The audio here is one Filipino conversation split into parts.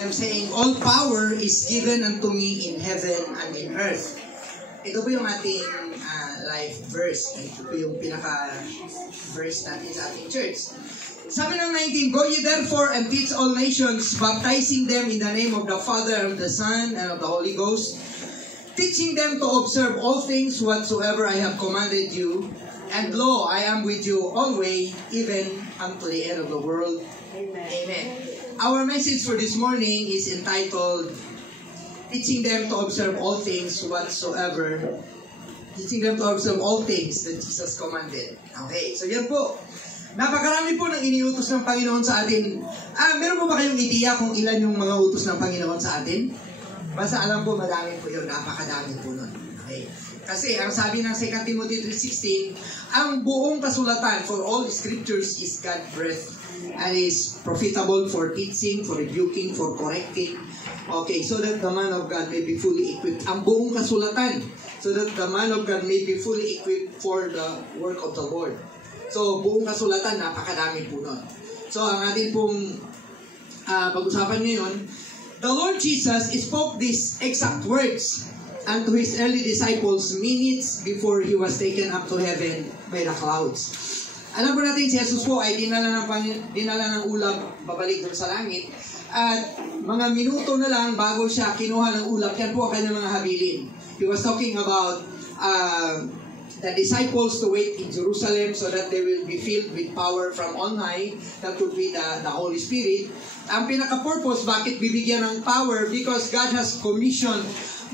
I'm saying, all power is given unto me in heaven and in earth. Ito po yung ating life verse. Ito po yung pinaka-verse natin sa ating church. Sabi ng 19, Go ye therefore and teach all nations, baptizing them in the name of the Father, and of the Son, and of the Holy Ghost, teaching them to observe all things whatsoever I have commanded you. And lo, I am with you always, even unto the end of the world. Amen. Amen. Our message for this morning is entitled, Teaching them to observe all things whatsoever. Teaching them to observe all things that Jesus commanded. Okay, so yan po. Napakarami po ng iniutos ng Panginoon sa atin. Meron po ba kayong ideya kung ilan yung mga utos ng Panginoon sa atin? Basta alam po, madami po yun. Napakadami po nun. Okay. Kasi ang sabi ng 2 Timothy 3:16, ang buong kasulatan for all scriptures is God-breathed and is profitable for teaching, for rebuking, for correcting. Okay, so that the man of God may be fully equipped. Ang buong kasulatan, so that the man of God may be fully equipped for the work of the Lord. So, buong kasulatan, napakadami po nun. So, ang ating pong pag-usapan ngayon, the Lord Jesus spoke these exact words unto His early disciples minutes before He was taken up to heaven by the clouds. Alam po natin, si Jesus po ay dinala ng ulap babalik doon sa langit. At mga minuto na lang bago siya kinuha ng ulap, yan po ang kanyang mga habilin. He was talking about the disciples to wait in Jerusalem so that they will be filled with power from on high. That would be the Holy Spirit. Ang pinaka-purpose, bakit bibigyan ng power? Because God has commissioned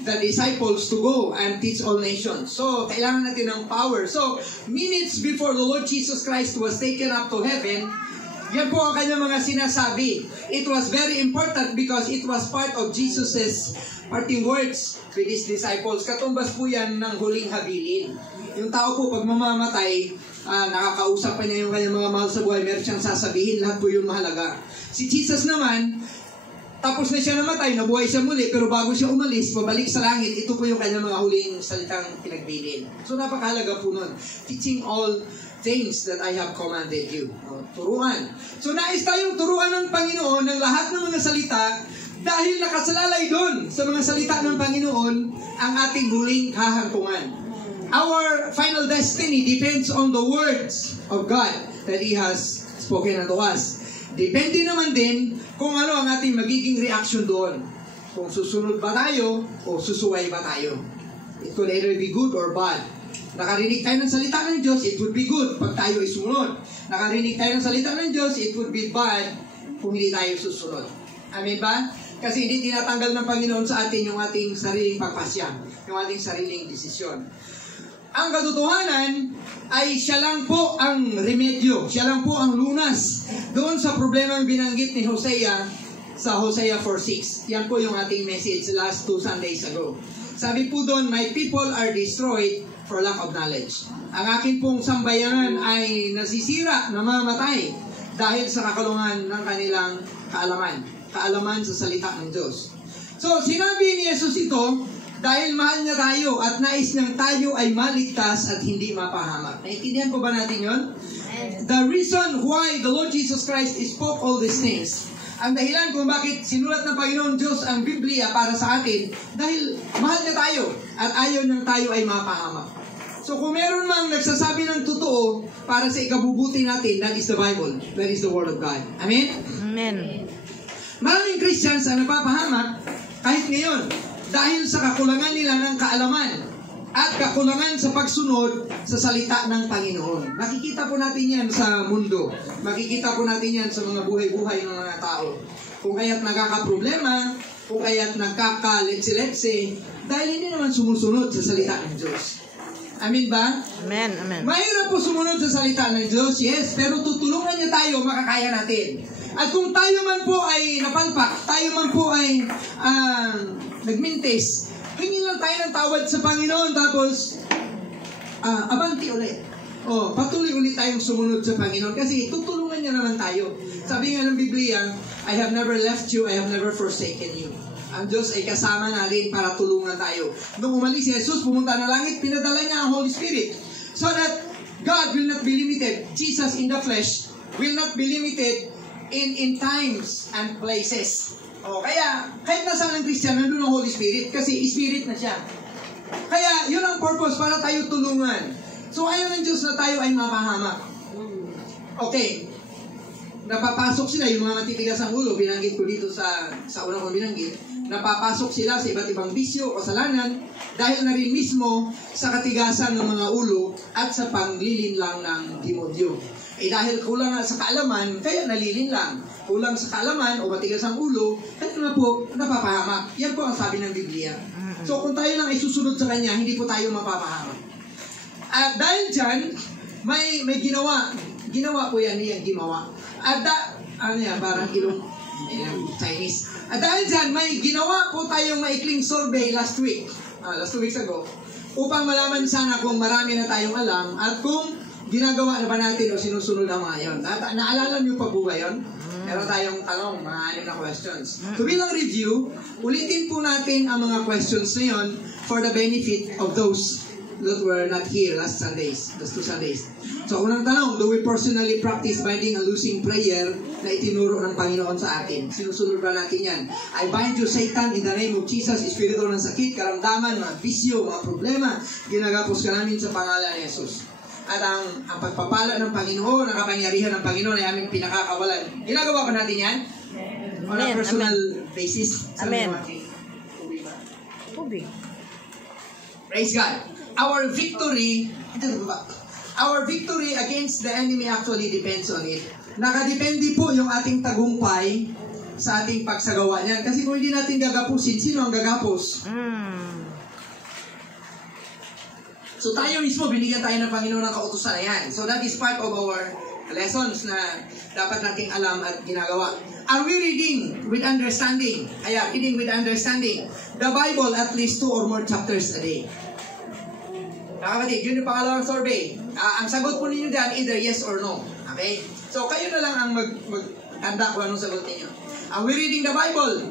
the disciples to go and teach all nations. So, kailangan natin ng power. So, minutes before the Lord Jesus Christ was taken up to heaven, yan po ang kanyang mga sinasabi. It was very important because it was part of Jesus's parting words with His disciples. Katumbas po yan ng huling habilin. Yung tao po, pag mamamatay, nakakausap pa niya yung kanyang mga mahal sa buhay, meron siyang sasabihin, lahat po yung mahalaga. Si Jesus naman, tapos na siya namatay, nabuhay siya muli, pero bago siya umalis, pabalik sa langit, ito po yung kanyang mga huling salitang pinagbilin. So napakahalaga po nun. Teaching all things that I have commanded you. Turuan. So nais tayong turuan ng Panginoon ng lahat ng mga salita dahil nakasalalay doon sa mga salita ng Panginoon ang ating huling hahangtungan. Our final destiny depends on the words of God that He has spoken unto us. Depende naman din kung ano ang ating magiging reaction doon. Kung susunod ba tayo o susuway ba tayo. It could either be good or bad. Nakarinig tayo ng salita ng Diyos, it would be good pag tayo ay sumunod. Nakarinig tayo ng salita ng Diyos, it would be bad kung hindi tayo susunod. Amen ba? Kasi hindi tinatanggal ng Panginoon sa atin yung ating sariling pagpasya, yung ating sariling desisyon. Ang katotohanan ay siya lang po ang remedyo, siya lang po ang lunas doon sa problemang binanggit ni Hosea sa Hosea 4:6. Yan po yung ating message last 2 Sundays ago. Sabi po doon, my people are destroyed for lack of knowledge. Ang akin pong sambayanan ay nasisira, namamatay dahil sa kakalungan ng kanilang kaalaman sa salita ng Diyos. So, sinabi ni Jesus ito dahil mahal niya tayo at nais niyang tayo ay maligtas at hindi mapahamak. Naintindihan po ba natin yun? The reason why the Lord Jesus Christ spoke all these things, ang dahilan kung bakit sinulat ng Panginoon Diyos ang Biblia para sa atin, dahil mahal niya tayo at ayaw niyang tayo ay mapahamak. So kung meron mang nagsasabi ng totoo para sa ikabubuti natin, that is the Bible. That is the Word of God. Amen? Amen. Maraming Christians ang napapahamak kahit ngayon dahil sa kakulangan nila ng kaalaman at kakulangan sa pagsunod sa salita ng Panginoon. Makikita po natin yan sa mundo. Makikita po natin yan sa mga buhay-buhay ng mga tao. Kung kaya't nagkakaproblema, kung kaya't nagkakaletse-letse, dahil hindi naman sumusunod sa salita ng Diyos. Amen ba? Amen, amen. Mahirap po sumunod sa salita ng Diyos, yes, pero tutulungan niya tayo, makakaya natin. At kung tayo man po ay napalpak, tayo man po ay nagmintis, hingi lang tayo ng tawad sa Panginoon, tapos abanti ulit. Patuloy ulit tayong sumunod sa Panginoon kasi tutulungan niya naman tayo. Sabi nga ng Biblia, I have never left you, I have never forsaken you. Ang Diyos ay kasama natin para tulungan tayo. Nung umalis si Jesus, pumunta na langit, pinadala niya ang Holy Spirit. So that God will not be limited. Jesus in the flesh will not be limited in times and places. Kaya, kahit nasaan ang Christian, nandun ang Holy Spirit. Kasi Spirit na siya. Kaya, yun ang purpose para tayo tulungan. So, ayaw ng Diyos na tayo ay mapahamak. Okay. Napapasok sila, yung mga matitigas ang ulo, binanggit ko dito sa una kong binanggit, napapasok sila sa iba't ibang bisyo o kasalanan dahil na rin mismo sa katigasan ng mga ulo at sa panglilinlang ng demonyo. Dahil kulang sa kaalaman, kaya nalilinlang. Kulang sa kaalaman o matigas ang ulo, kaya na po napapahamak. Yan po ang sabi ng Biblia. So kung tayo lang ay susunod sa Kanya, hindi po tayo mapapahamak. At dahil dyan, may ginawa. Ginawa po yan, niyang gimawa. At parang ilong Chinese. At dahil dyan, may ginawa po tayong maikling survey last 2 weeks ago, upang malaman sana kung marami na tayong alam at kung ginagawa na ba natin o sinusunod ang mga yun. Naalala niyo pa po ba yun? Meron tayong tanong, mga 6 na questions. To bilang review, ulitin po natin ang mga questions na yun for the benefit of those that were not here last 2 Sundays. So, unang tanong, do we personally practice binding a losing prayer na itinuro ng Panginoon sa atin? Sinusunod ba natin yan? I bind you, Satan, in the name of Jesus, espiritu ng sakit, karamdaman, mga bisyo, mga problema, ginagapos ka namin sa pangalan ni Jesus. At ang pagpapala ng Panginoon, ang kapangyarihan ng Panginoon ay aming pinakakawalan. Ginagawa ba natin yan? On a personal basis? Amen. Tubig. Praise God. Our victory against the enemy actually depends on it. Nakadepende po yung ating tagumpay sa ating pagsagawa niyan. Kasi kung hindi natin gagapusin, sino ang gagapos? So tayo mismo, binigyan tayo ng Panginoon ng kautusan na yan. So that is part of our lessons na dapat nating alam at ginagawa. Are we reading with understanding? Reading with understanding. The Bible at least 2 or more chapters a day. Kapatid, yun yung pangalawang survey. Ang sagot po ninyo dyan, either yes or no. Okay? So, kayo na lang ang mag-tanda kung anong sagot ninyo. Are we reading the Bible?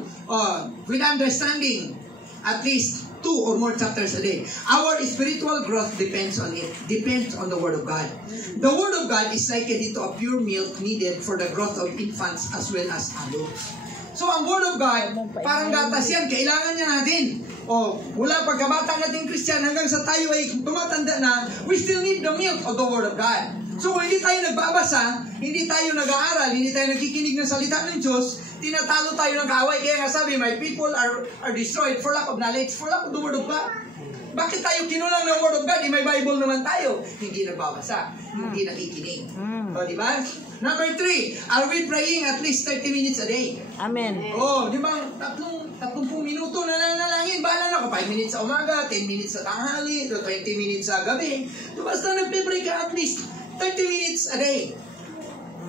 With understanding, at least 2 or more chapters a day. Our spiritual growth depends on it. Depends on the Word of God. The Word of God is likened into a pure milk needed for the growth of infants as well as adults. So, ang Word of God, parang gatas yan. Kailangan niya natin. Mula pagkabata natin Christian hanggang sa tayo ay tumatanda na, we still need the milk of the Word of God. So, kung hindi tayo nagbabasa, hindi tayo nag-aaral, hindi tayo nakikinig ng salita ng Diyos, tinatalo tayo ng kaaway. Kaya nga sabi, my people are destroyed for lack of knowledge, for lack of the Word of God. Bakit tayo kinulang ng Word of God? May Bible naman tayo. Hindi nagbabasa. Hindi nakikinig. Diba? Number 3, are we praying at least 30 minutes a day? Amen. Di ba? 30 minuto na nanalangin. Bahala na ko. 5 minutes sa umaga, 10 minutes sa tanghali, 20 minutes sa gabi. Basta nagpe-pray ka at least 30 minutes a day.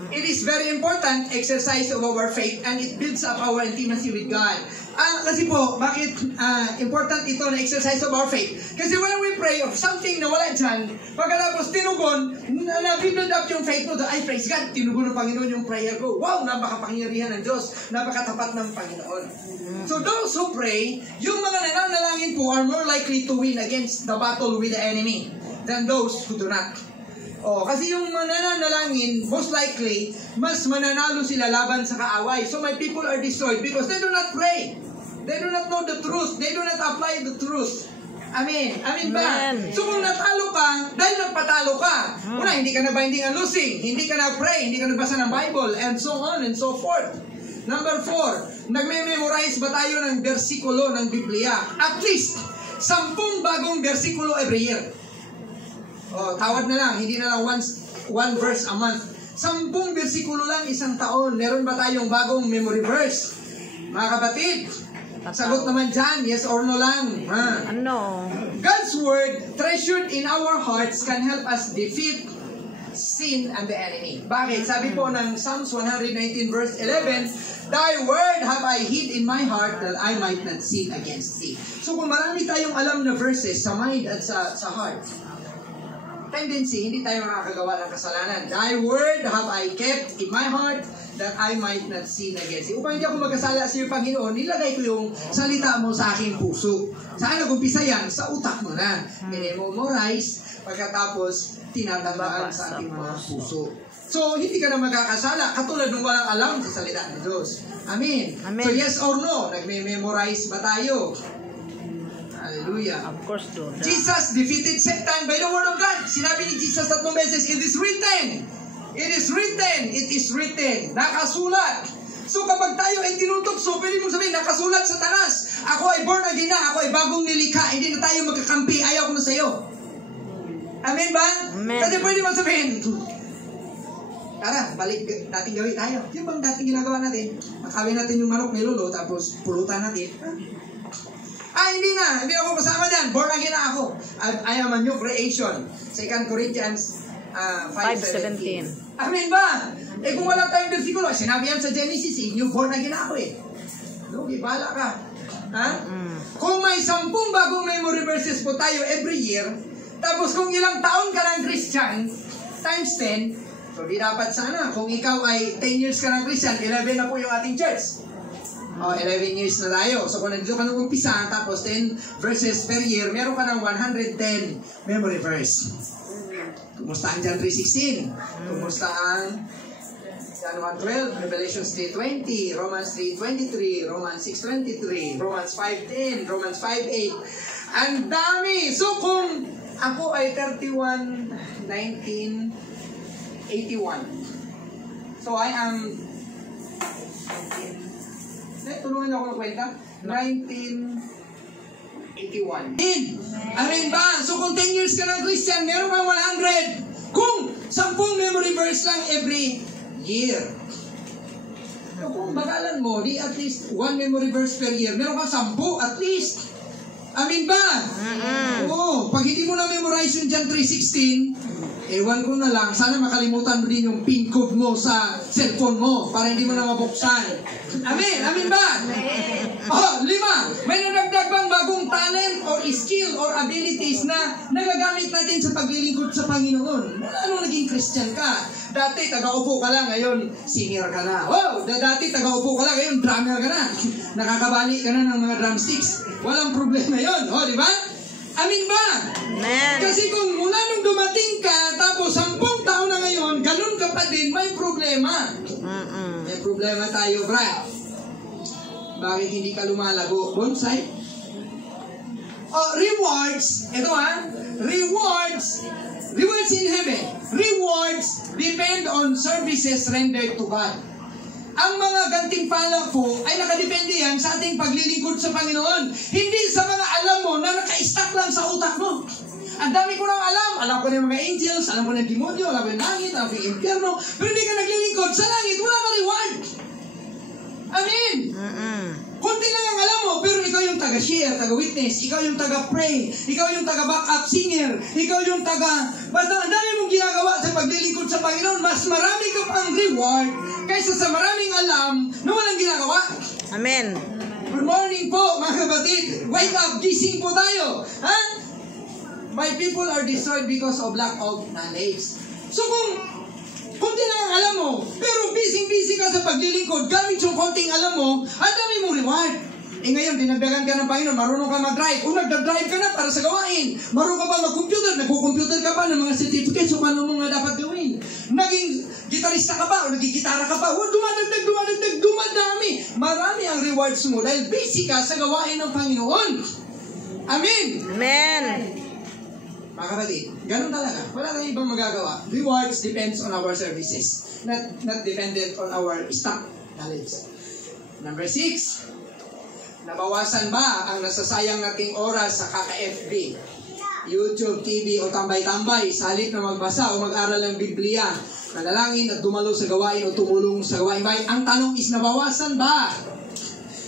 It is very important exercise of our faith and it builds up our intimacy with God. Kasi po, bakit important ito na exercise of our faith? Kasi when we pray of something na wala dyan, pagkatapos tinugon, na-build up yung faith mo, ay praise God, tinugon ng Panginoon yung prayer ko. Wow, napakapangyarihan ng Diyos, napakatapat ng Panginoon. So those who pray, yung mga nananalangin po are more likely to win against the battle with the enemy than those who do not. Kasi yung mananalangin, most likely, mas mananalo sila laban sa kaaway. So my people are destroyed because they do not pray. They do not know the truth. They do not apply the truth. Amen. Amen ba? So kung natalo ka, dahil nagpatalo ka, una, hindi ka na binding and losing, hindi ka na pray, hindi ka na basa ng Bible, and so on and so forth. Number 4, nagme-memorize ba tayo ng bersikulo ng Biblia? At least, 10 bagong bersikulo every year. Tawad na lang, hindi na lang one verse a month. 10 bersikulo lang isang taon. Meron ba tayong bagong memory verse? Mga kapatid, sagot naman dyan, yes or no lang. Ano? God's word, treasured in our hearts, can help us defeat sin and the enemy. Bakit? Sabi po ng Psalms 119 verse 11, Thy word have I hid in my heart that I might not sin against thee. So kung marami tayong alam na verses sa mind at sa heart, tendency, hindi tayo makakagawa ng kasalanan. Thy word have I kept in my heart that I might not sin against you. Upang hindi ako magkasala sa iyo, Panginoon, nilagay ko yung salita mo sa aking puso. Saan nag-umpisa yan? Sa utak mo na. Memorize, pagkatapos tinatandaan sa ating mga puso. So, hindi ka na magkakasala. Katulad ng walang alam sa salita ng Diyos. Amen. Amen. So, yes or no? Nagme-memorize ba tayo? Hallelujah. Of course, Lord. Jesus defeated Satan by the word of God. Sinabi ni Jesus 3 beses, it is written. It is written. It is written. Nakasulat. So kapag tayo ay tinutokso, pwede mong sabihin, nakasulat sa taas. Ako ay born again na. Ako ay bagong nilikha. Hindi na tayo magkakampi. Ayaw ko na sa'yo. Amen ba? Amen. Kasi pwede mong sabihin, tara, balik dating gawin tayo. Yung bang dating ginagawa natin? Makawin natin yung manok ni Lolo, tapos pulutan natin. Hindi na. Hindi ako kasama dyan. Born again na ako. I am a new creation. 2 Corinthians 5:17. Amen ba? Kung wala tayong versikulo, sinabi yan sa Genesis, new born again na ako eh. Lugi, bala ka. Ha? Kung may 10 bagong memory verses po tayo every year, tapos kung ilang taon ka ng Christian, times 10, so di dapat sana. Kung ikaw ay 10 years ka ng Christian, 11 na po yung ating church. 11 years na tayo. So kung nandito ka nung umpisa, tapos 10 verses per year, meron ka ng 110 memory verse. Kumusta ang John 3:16? Kumusta ang John 1:12, Revelation 3:20, Romans 3:23, Romans 6:23, Romans 5:10, Romans 5:8. Ang dami! So kung ako ay 31-19-81. So I am tulungan niyo ako ng kwenta. 1981. Amen ba? So kung 10 years ka ng Christian, meron kang 100. Kung 10 memory verse lang every year. So kung bagalan mo, di at least 1 memory verse per year, meron kang 10 at least. Amen ba? Oo. Pag hindi mo na memorize yung John 3:16, ewan ko na lang, sana makalimutan mo din yung PIN code mo sa cellphone mo para hindi mo na mabuksan. Amen? Amen ba? Amen. 5. May nadagdag bang bagong talent or skill or abilities na nagagamit natin sa paglilingkod sa Panginoon? Ano naging Christian ka? Dati taga-upo ka lang, ngayon singer ka na. Wow! Dati taga-upo ka lang, ngayon drummer ka na. Nakakabali ka na ng mga drumsticks. Walang problema yun. Di ba? Amin ba? Amen. Kasi kung mula nung dumating ka, tapos 10 taon na ngayon, ganun ka pa din, may problema. May problema tayo, Brad. Bakit hindi ka lumalago? Bonsai? Rewards. Ito rewards. Rewards in heaven. Rewards depend on services rendered to God. Ang mga gantimpala po ay nakadepende yan sa ating paglilingkod sa Panginoon. Hindi sa mga alam mo na naka-stack lang sa utak mo. Ang dami ko nang alam. Alam ko na yung mga angels, alam ko na yung demonyo, alam ko na yung langit, alam ko yung impyerno. Pero hindi ka naglilingkod sa langit, wala ka reward. Amen. Kunti lang ang alam mo, pero ikaw yung taga-share, taga-witness, ikaw yung taga-pray, ikaw yung taga-backup singer, ikaw yung basta ang dami mong ginagawa sa paglilingkod sa Panginoon, mas marami ka pang reward kaysa sa maraming alam na walang ginagawa. Amen. Good morning po, mga kapatid. Wake up, gising po tayo. Ha? My people are destroyed because of lack of knowledge. So kunti lang ang alam mo, pero busy ka sa paglilingkod, gamit yung konting alam mo, ang dami mong reward. Ngayon, dinagdagan ka ng Panginoon, marunong ka mag-drive. Kung nagda-drive ka na para sa gawain, marunong ka ba mag-computer, nagko-computer ka pa ng mga certificates, so paano mo nga dapat gawin? Naging gitarista ka ba, o nagigitara ka pa, dumadami. Marami ang rewards mo dahil busy ka sa gawain ng Panginoon. Amen? Amen. Mga kapatid, ganun talaga. Wala tayong ibang magagawa. Rewards depends on our services. Not dependent on our stock knowledge. Number 6, nabawasan ba ang nasasayang nating oras sa kaka-FB, YouTube, TV o tambay-tambay sa halip na magbasa o mag-aral ng Biblia, manalangin at dumalo sa gawain o tumulong sa gawain bahay? Ang tanong is, nabawasan ba?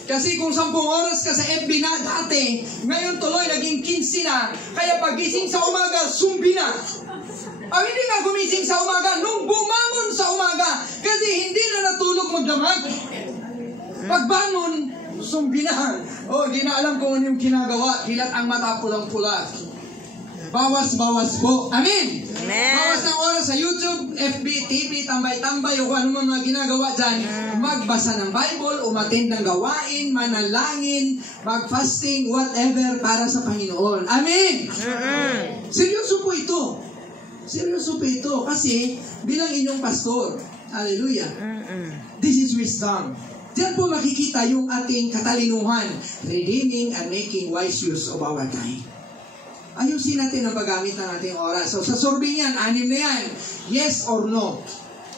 Kasi kung 10 oras ka sa FB na dati, ngayon tuloy naging 15 na, kaya pagising sa umaga, sumbi na. Hindi ka gumising sa umaga, nung bumangon sa umaga, kasi hindi na natulog magdamag. Pagbangon, sumbi na. Di na alam kung ano yung ginagawa, hilat ang mata pulang-pula. Bawas-bawas po. Amen? Amen. Bawas ng oras sa YouTube, FB, TV, tambay-tambay, o kung ano mga ginagawa dyan. Magbasa ng Bible, umattend ng gawain, manalangin, mag-fasting, whatever, para sa Panginoon. Amen? Seryoso po ito. Seryoso po ito. Kasi, bilang inyong pastor, hallelujah, this is wisdom. Diyan po makikita yung ating katalinuhan, redeeming and making wise use of our time. Ayusin natin ang paggamit ng ating oras. So, sa sorbing yan, 6 na yan. Yes or no?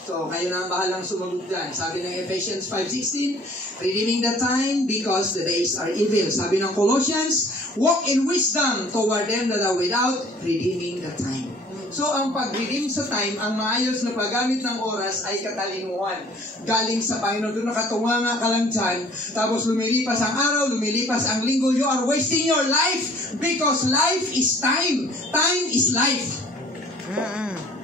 So, kayo na ang bahalang sumagot dyan. Sabi ng Ephesians 5:16, redeeming the time because the days are evil. Sabi ng Colossians, walk in wisdom toward them that are without, redeeming the time. So, ang pag-redeem sa time, ang maayos na paggamit ng oras ay katalinuhan. Galing sa Panginoon, doon nakatunganga ka lang dyan, tapos lumilipas ang araw, lumilipas ang linggo, you are wasting your life because life is time. Time is life.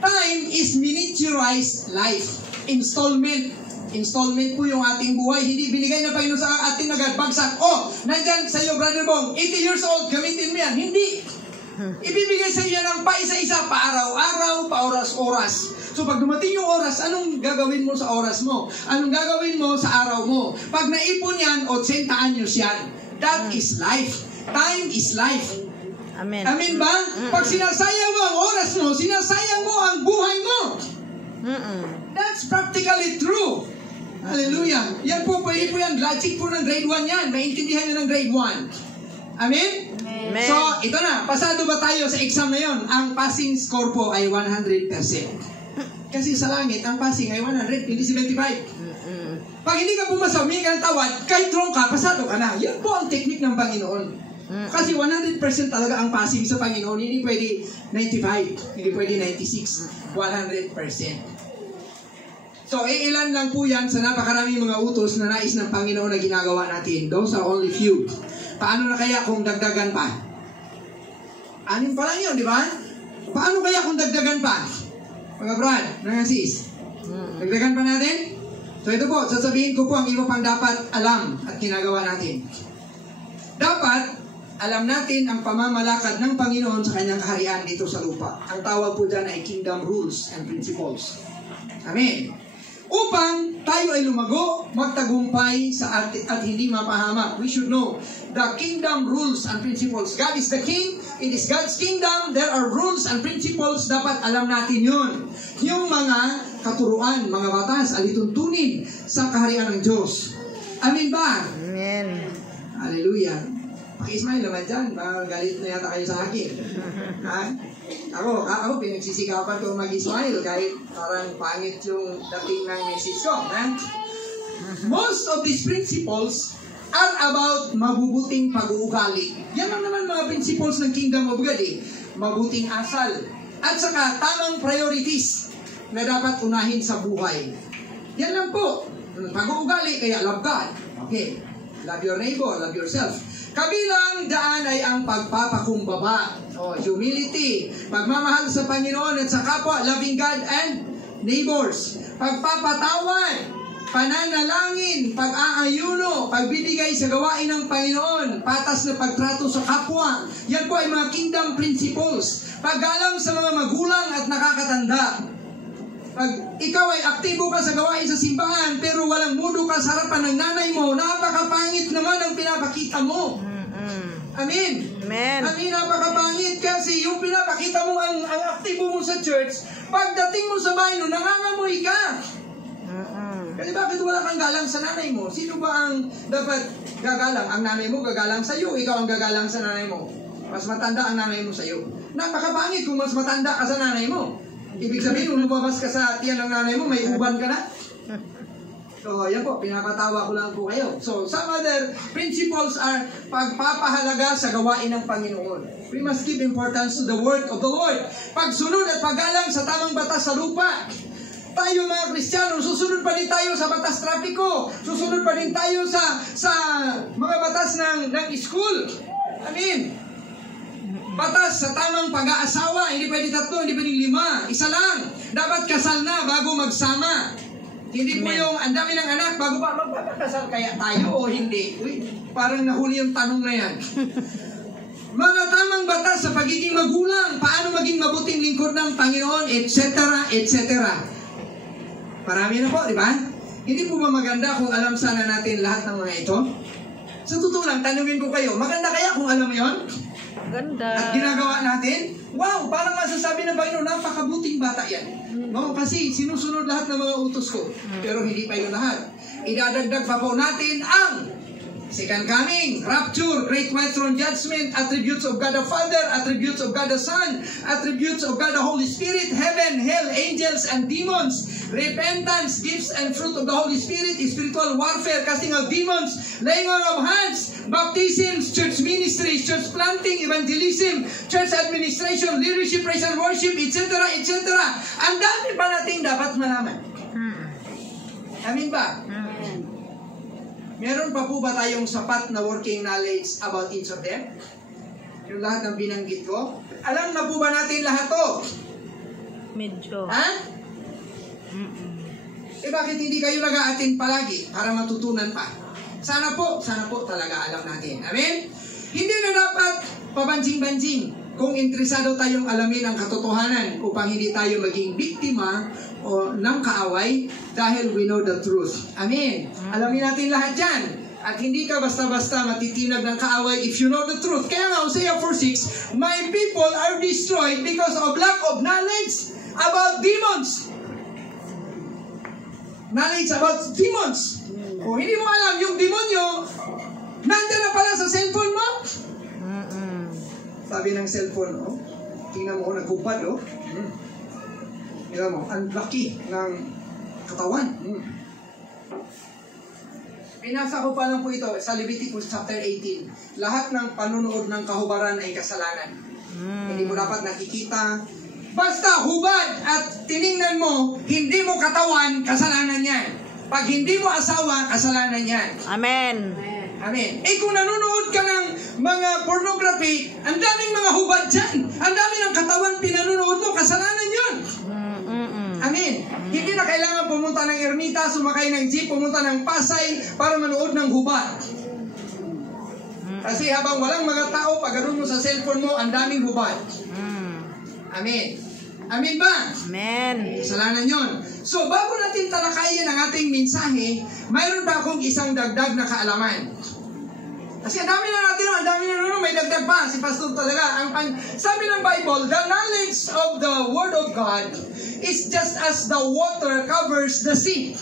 Time is miniaturized life. Installment. Installment po yung ating buhay. Hindi binigay na Panginoon sa atin agad. Bagsak. Oh, nandyan sa iyo, Brother Bong, 80 years old, gamitin mo yan. Hindi. Ibibigay sa iyo ng paisa-isa, pa-araw-araw, pa-oras-oras. So pag dumating yung oras, anong gagawin mo sa oras mo? Anong gagawin mo sa araw mo? Pag naipon yan, 80 anyos yan. That is life. Time is life. Amen. Amen ba? Pag sinasayang mo ang oras mo, sinasayang mo ang buhay mo. That's practically true. Hallelujah. Yan po yan. Logic po ng grade 1 yan. Maintindihan nyo ng grade 1. Amen? Amen. So, ito na. Pasado ba tayo sa exam na yon? Ang passing score po ay 100%. Kasi sa langit, ang passing ay 100, hindi 75. Pag hindi ka pumasa, humingi ka ng tawad, kahit wrong ka, pasado ka na. Yan po ang technique ng Panginoon. Kasi 100% talaga ang passing sa Panginoon. Hindi pwede 95, hindi pwede 96, 100%. So, ilan lang po yan sa napakaraming mga utos na nais ng Panginoon na ginagawa natin. Those are only few. Paano na kaya kung dagdagan pa? 6 pa lang yun, di ba? Paano kaya kung dagdagan pa? Mga brad, mga sis, dagdagan pa natin? So ito po, sasabihin ko po ang iba pang dapat alam at ginagawa natin. Dapat, alam natin ang pamamalakad ng Panginoon sa kanyang kaharian dito sa lupa. Ang tawag po dyan ay kingdom rules and principles. Amen. Upang tayo ay lumago, magtagumpay sa at hindi mapahamak. We should know the kingdom rules and principles. God is the king. It is God's kingdom. There are rules and principles. Dapat alam natin yun. Yung mga katuruan, mga batas, alituntunin sa kaharian ng Diyos. Amen ba? Amen. Hallelujah. Paki-smile naman dyan. Galit na yata kayo sa akin. Ha? Ako pinagsisikapan ko mag-smile kahit parang pangit yung dating ng message ko. Ha? Most of these principles are about mabubuting pag-uugali. Yan lang naman mga principles ng Kingdom of God eh. Mabuting asal. At saka tamang priorities na dapat unahin sa buhay. Yan lang po. Pag-uugali, kaya love God. Okay. Love your neighbor, love yourself. Kabilang daan ay ang pagpapakumbaba. Humility. Pagmamahal sa Panginoon at sa kapwa, loving God and neighbors. Pagpapatawad. Pananalangin, pag-aayuno, pagbibigay sa gawain ng Panginoon, patas na pagtrato sa kapwa. Yan po ay mga kingdom principles. Pag-alam sa mga magulang at nakakatanda. Pag ikaw ay aktibo ka sa gawain sa simbahan, pero walang mudo ka sa harapan ng nanay mo, napakapangit naman ang pinapakita mo. Amen. Amen. Amen, napakapangit kasi yung pinapakita mo ang aktibo mo sa church, pagdating mo sa bahay, nangangamoy ka. Kasi bakit wala kang galang sa nanay mo? Sino ba ang dapat gagalang? Ang nanay mo gagalang sa iyo, ikaw ang gagalang sa nanay mo. Mas matanda ang nanay mo sa iyo. Napakapangit kung mas matanda ka sa nanay mo. Ibig sabihin, kung lumabas ka sa tiyan ng nanay mo, may uban ka na. So, yan po, pinapatawa ko lang po kayo. So, some other principles are pagpapahalaga sa gawain ng Panginoon. We must give importance to the word of the Lord. Pagsunod at paggalang sa tamang batas sa lupa. Tayo mga Kristiyano, susunod pa din tayo sa batas trapiko. Susunod pa din tayo sa mga batas ng school. Amen. Batas sa tamang pag-aasawa. Hindi pwede 3, hindi pwede 5. Isa lang. Dapat kasal na bago magsama. Hindi po yung ang dami ng anak bago pa magpapakasal kaya tayo o hindi. Uy, parang nahuli yung tanong na yan. Mga tamang batas sa pagiging magulang. Paano maging mabuting lingkod ng Panginoon, etc., etc. Marami na po, di ba? Hindi po ba maganda kung alam sana natin lahat ng mga ito? Sa totoo lang, tanungin ko kayo, maganda kaya kung alam yon? Ganda. At ginagawa natin, wow, parang masasabi ng Panginoon, napakabuting bata yan. No? Kasi sinusunod lahat ng mga utos ko. Pero hindi pa yun lahat. Idadagdag pa po natin ang second coming, rapture, great white throne judgment, attributes of God the Father, attributes of God the Son, attributes of God the Holy Spirit, heaven, hell, angels, and demons, repentance, gifts, and fruit of the Holy Spirit, spiritual warfare, casting out demons, laying on of hands, baptisms, church ministries, church planting, evangelism, church administration, leadership, praise and worship, etc., etc. Ang dami pa nating dapat malaman. Amin ba? Meron pa po ba tayong sapat na working knowledge about each of them? Yung lahat ng binanggit ko? Alam na po ba natin lahat to? Medyo. Ha? Eh bakit hindi kayo nag-a-attend palagi para matutunan pa? Sana po talaga alam natin. Amen? Hindi na dapat pabanjing-banjing kung interesado tayong alamin ang katotohanan upang hindi tayo maging biktima o ng kaaway dahil we know the truth. Amen. Alamin natin lahat yan. At hindi ka basta-basta matitinag ng kaaway if you know the truth. Kaya nga, Hosea 4:6, my people are destroyed because of lack of knowledge about demons. Knowledge about demons. Kung hindi mo alam yung demonyo, nandiyan na pala sa cellphone mo. Sabi ng cellphone, oh, tingnan mo, nagkupad, oh. Tingnan mo, ang laki ng katawan. Pinasa ko pa lang po ito sa Leviticus chapter 18. Lahat ng panunood ng kahubaran ay kasalanan. Hindi mo dapat nakikita. Basta hubad at tiningnan mo, hindi mo katawan, kasalanan yan. Pag hindi mo asawa, kasalanan yan. Amen. Amen. Eh kung nanonood ka ng mga pornography, ang daming mga hubad dyan. Ang dami ng katawan pinanonood mo, kasalanan yun. Amen. Hindi na kailangan pumunta ng ermita, sumakay ng jeep, pumunta ng Pasay para manood ng hubad. Kasi habang walang mga tao, pag ganoon mo sa cellphone mo, ang daming hubad. Amen. Amen ba? Amen. Kasalanan yun. So, bago natin talakayin ang ating mensahe, mayroon pa akong isang dagdag na kaalaman. Kasi ang dami na may dagdag pa. Si Pastor talaga. Sabi ng Bible, the knowledge of the Word of God is just as the water covers the sea.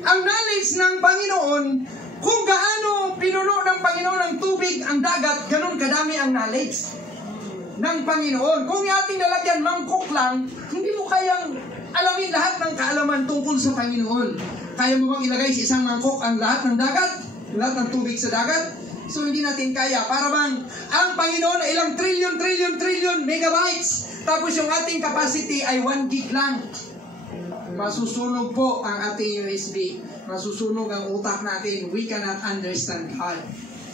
Ang knowledge ng Panginoon, kung gaano pinuno ng Panginoon ng tubig ang dagat, ganun kadami ang knowledge ng Panginoon. Kung ating lalagyan mangkok lang, hindi mo kayang alamin lahat ng kaalaman tungkol sa Panginoon. Kaya mo bang ilagay sa isang mangkok ang lahat ng dagat? Lahat ng tubig sa dagat? So hindi natin kaya. Para bang ang Panginoon ay ilang trillion megabytes. Tapos yung ating capacity ay 1 gig lang. Masusunog po ang ating USB. Masusunog ang utak natin. We cannot understand God.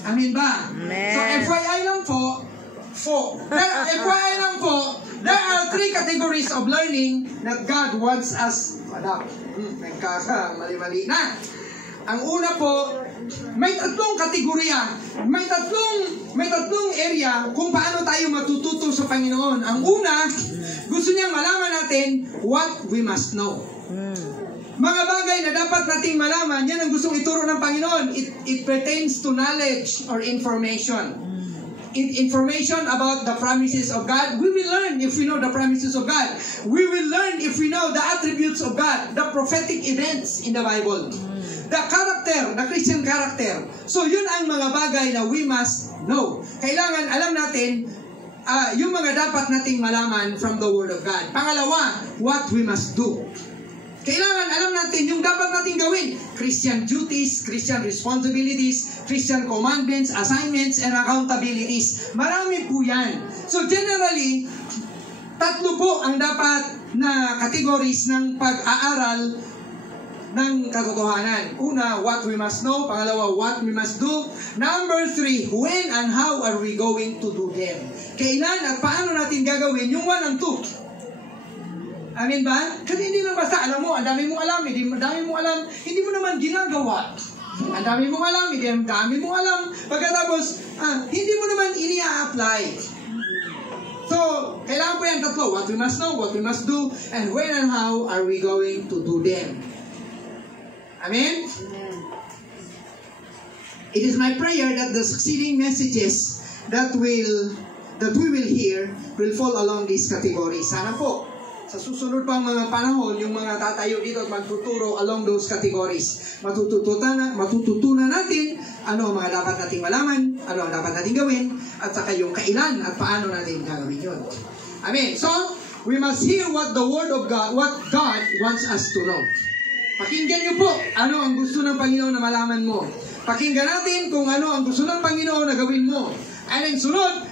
Amen ba? Amen. So FYI lang po, there are 3 categories of learning that God wants us to adopt. Nagkakamali-mali na. Ang una po, may 3 kategorya, may tatlong area kung paano tayo matututo sa Panginoon. Ang una, gusto niyang malaman natin what we must know. Mga bagay na dapat nating malaman, yan ang gustong ituro ng Panginoon. It pertains to knowledge or information. Information about the promises of God. We will learn if we know the promises of God. We will learn if we know the attributes of God, the prophetic events in the Bible. The character, the Christian character. So yun ang mga bagay na we must know. Kailangan alam natin yung mga dapat nating malaman from the Word of God. Pangalawa, what we must do. Kailangan alam natin yung dapat nating gawin. Christian duties, Christian responsibilities, Christian commandments, assignments, and accountabilities. Marami po yan. So generally, 3 po ang dapat na categories ng pag-aaral ng katotohanan. Una, what we must know. Pangalawa, what we must do. Number 3, when and how are we going to do them? Kailan at paano natin gagawin yung 1 and 2. Amin ba? Kasi hindi lang basta alam mo, ang dami mong alam, hindi mo alam, hindi mo naman ginagawa. Ang dami mong alam, hindi ang dami mong alam. Pagkatapos, hindi mo naman ini-apply. So, kailangan po yan 3. What we must know, what we must do, and when and how are we going to do them. Amen? It is my prayer that the succeeding messages that will that we will hear will fall along these categories. Sana po, sa susunod pang mga panahon, yung mga tatayo dito at magtuturo along those categories. Matututunan natin ano ang mga dapat nating malaman, ano ang dapat nating gawin, at saka yung kailan at paano natin gagawin yun. Amen. So, we must hear what the Word of God, what God wants us to know. Pakinggan niyo po ano ang gusto ng Panginoon na malaman mo. Pakinggan natin kung ano ang gusto ng Panginoon na gawin mo. And then sunod,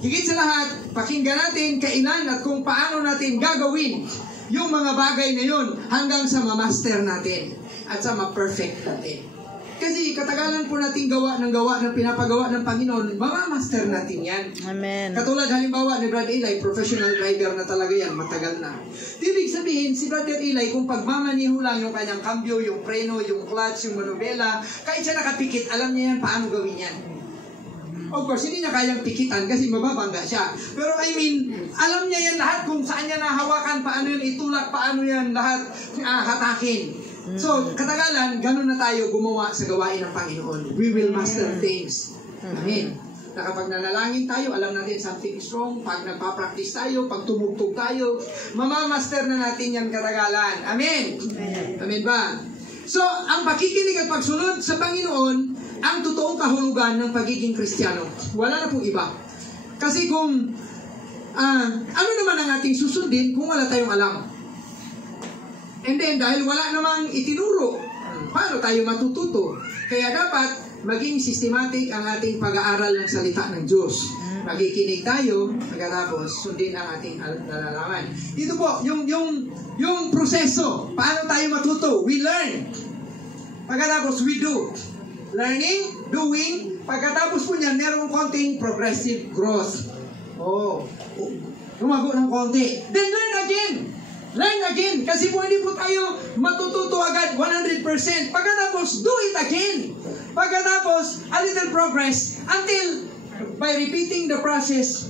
higit sa lahat, pakinggan natin kailan at kung paano natin gagawin yung mga bagay na yun hanggang sa ma-master natin at sa ma-perfect natin. Kasi katagalan po natin gawa ng pinapagawa ng Panginoon, ma-master natin yan. Amen. Katulad halimbawa ni Brother Eli, professional driver na talaga yan, matagal na. Ibig sabihin, si Brother Eli, kung pagmamaniho lang yung kanyang cambio, yung preno, yung clutch, yung manubela, kahit siya nakapikit, alam niya yan paano gawin yan. Of course, hindi niya kayang pikitan kasi mababangga siya. Pero I mean, alam niya yan lahat kung saan niya nahawakan, paano yan itulak, paano yan lahat hatakin. So, katagalan, ganun na tayo gumawa sa gawain ng Panginoon. We will master things. Amen. Na kapag nanalangin tayo, alam natin something is wrong. Pag nagpa-practice tayo, pag tumugtog tayo, mamamaster na natin yan katagalan. Amen. Amen ba? So, ang pakikinig at pagsunod sa Panginoon, ang totoong kahulugan ng pagiging Kristiyano. Wala na pong iba. Kasi kung, ano naman ang ating susundin kung wala tayong alam? And then, dahil wala namang itinuro, paano tayo matututo? Kaya dapat maging systematic ang ating pag-aaral ng salita ng Diyos. Magikinig tayo, pagkatapos sundin ang ating nalalaman. Ito po, yung proseso. Paano tayo matuto? We learn. Pagkatapos, we do. Learning, doing. Pagkatapos po niyan, merong konting progressive growth. Lumago ng konti. Then learn again. Learn again. Kasi po hindi po tayo matututo agad 100%. Pagkatapos, do it again. Pagkatapos, a little progress until by repeating the process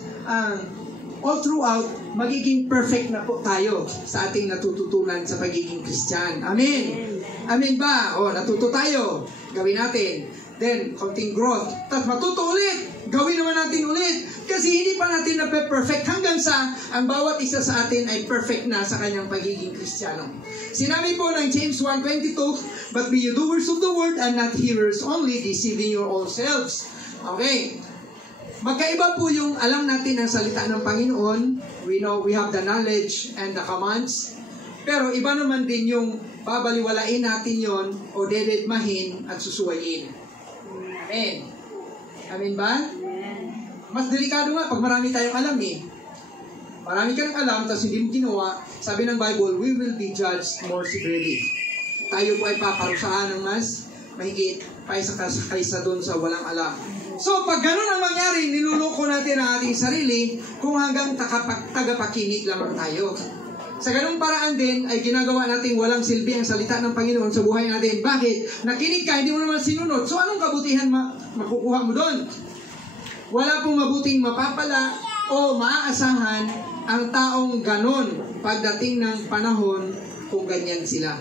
all throughout, magiging perfect na po tayo sa ating natututunan sa pagiging Christian. Amen. Amen ba? Natuto tayo. Gawin natin. Then, konting growth. Tapos matuto ulit. Gawin naman natin ulit. Kasi hindi pa natin na-perfect hanggang sa ang bawat isa sa atin ay perfect na sa kanyang pagiging Kristiyano. Sinabi po ng James 1:22, "But be you doers of the word and not hearers only, deceiving your own selves." Okay. Magkaiba po yung alam natin ang salita ng Panginoon. We know we have the knowledge and the commands. Pero iba naman din yung babaliwalain natin yon o dededmahin at susuwayin. Amen. Amen ba? Mas delikado nga pag marami tayong alam eh. Marami kang alam, tapos hindi mo ginawa. Sabi ng Bible, we will be judged more severely. Tayo po ay paparusahan ng mas mahigit kaysa doon sa walang alam. So, pag ganun ang mangyari, niluloko natin ang ating sarili kung hanggang tagapakinig lamang tayo. Sa ganung paraan din, ay ginagawa natin walang silbi ang salita ng Panginoon sa buhay natin. Bakit? Nakinig ka, hindi mo naman sinunod. So, anong kabutihan makukuha mo doon? Wala pong mabuting mapapala o maaasahan ang taong ganon pagdating ng panahon kung ganyan sila.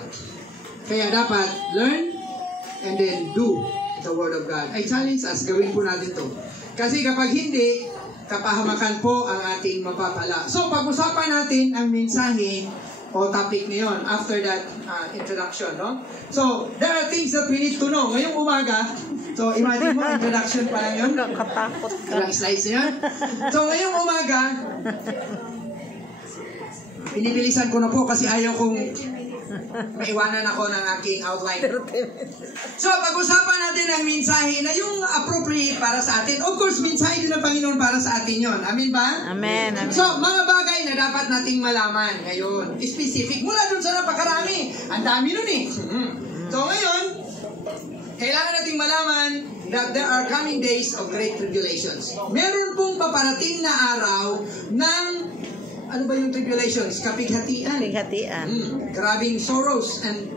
Kaya dapat learn and then do the Word of God. I challenge us, gawin po natin to. Kasi kapag hindi, kapahamakan po ang ating mapapala. So, pag-usapan natin ang mensahe o topic ngayon after that introduction, no? So, there are things that we need to know. Ngayong umaga, so imagine mo, introduction pa lang yun. Nakatakot ka. Ilang slides yan. So, ngayong umaga, pinibilisan ko na po kasi ayaw kong maiwanan ako ng aking outline. So, pag-usapan natin ang mensahe na yung appropriate para sa atin. Of course, mensahe din ng Panginoon para sa atin yon. Amen ba? Amen. Amen. So, mga bagay na dapat nating malaman ngayon. Specific. Mula dun sa napakarami. Ang dami nun eh. So, ngayon, kailangan nating malaman that there are coming days of great tribulations. Meron pong paparating na araw ng ano ba yung tribulations? Kapighatian. Kapighatian. Grabing sorrows and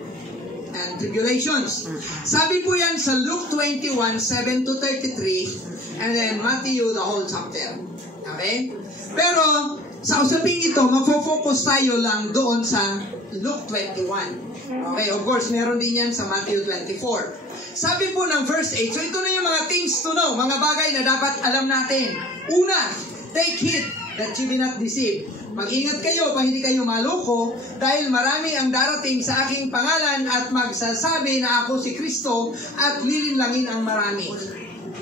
tribulations. Sabi po yan sa Luke 21:7-33 and then Matthew, the whole chapter. Okay? Pero sa usaping ito, magfo-focus tayo lang doon sa Luke 21. Okay, of course, meron din yan sa Matthew 24. Sabi po ng verse 8, so ito na yung mga things to know, mga bagay na dapat alam natin. Una, Take heed that you be not deceived. Mag-ingat kayo pa hindi kayo maloko dahil marami ang darating sa aking pangalan at magsasabi na ako si Kristo at lilinlangin ang marami.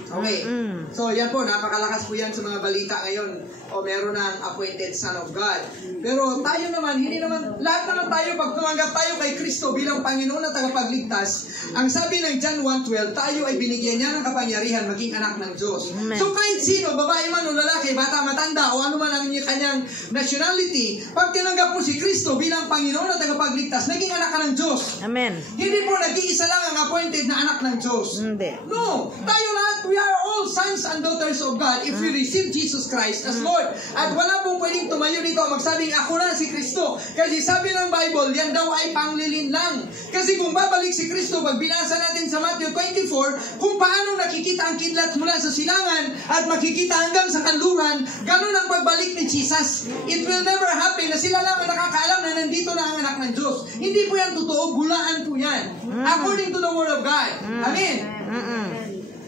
Okay. So yan po, napakalakas po yan sa mga balita ngayon. O meron ng appointed Son of God. Pero tayo naman, hindi naman, lahat naman tayo, pag tumanggap tayo kay Kristo bilang Panginoon at tagapagligtas, ang sabi ng John 1:12, tayo ay binigyan niya ng kapangyarihan maging anak ng Diyos. Amen. So kahit sino, babae man o lalaki, bata, matanda, o ano man ang kanyang nationality, pag tinanggap mo si Kristo bilang Panginoon at tagapagligtas, naging anak ka ng Diyos. Amen. Hindi po nag-iisa lang ang appointed na anak ng Diyos. Hindi. No, tayo lahat, we are all sons and daughters of God if we receive Jesus Christ as Lord. At wala pong pwedeng tumayo dito magsabing ako na si Kristo. Kasi sabi ng Bible, yan daw ay panglilin lang. Kasi kung babalik si Kristo, pag binasa natin sa Matthew 24, kung paano nakikita ang kidlat mula sa silangan at makikita hanggang sa kanluran, ganun ang pagbalik ni Jesus. It will never happen na sila lang ang nakakaalam na nandito na ang anak ng Diyos. Hindi po yan totoo, gulaan po yan. According to the Word of God. Amen.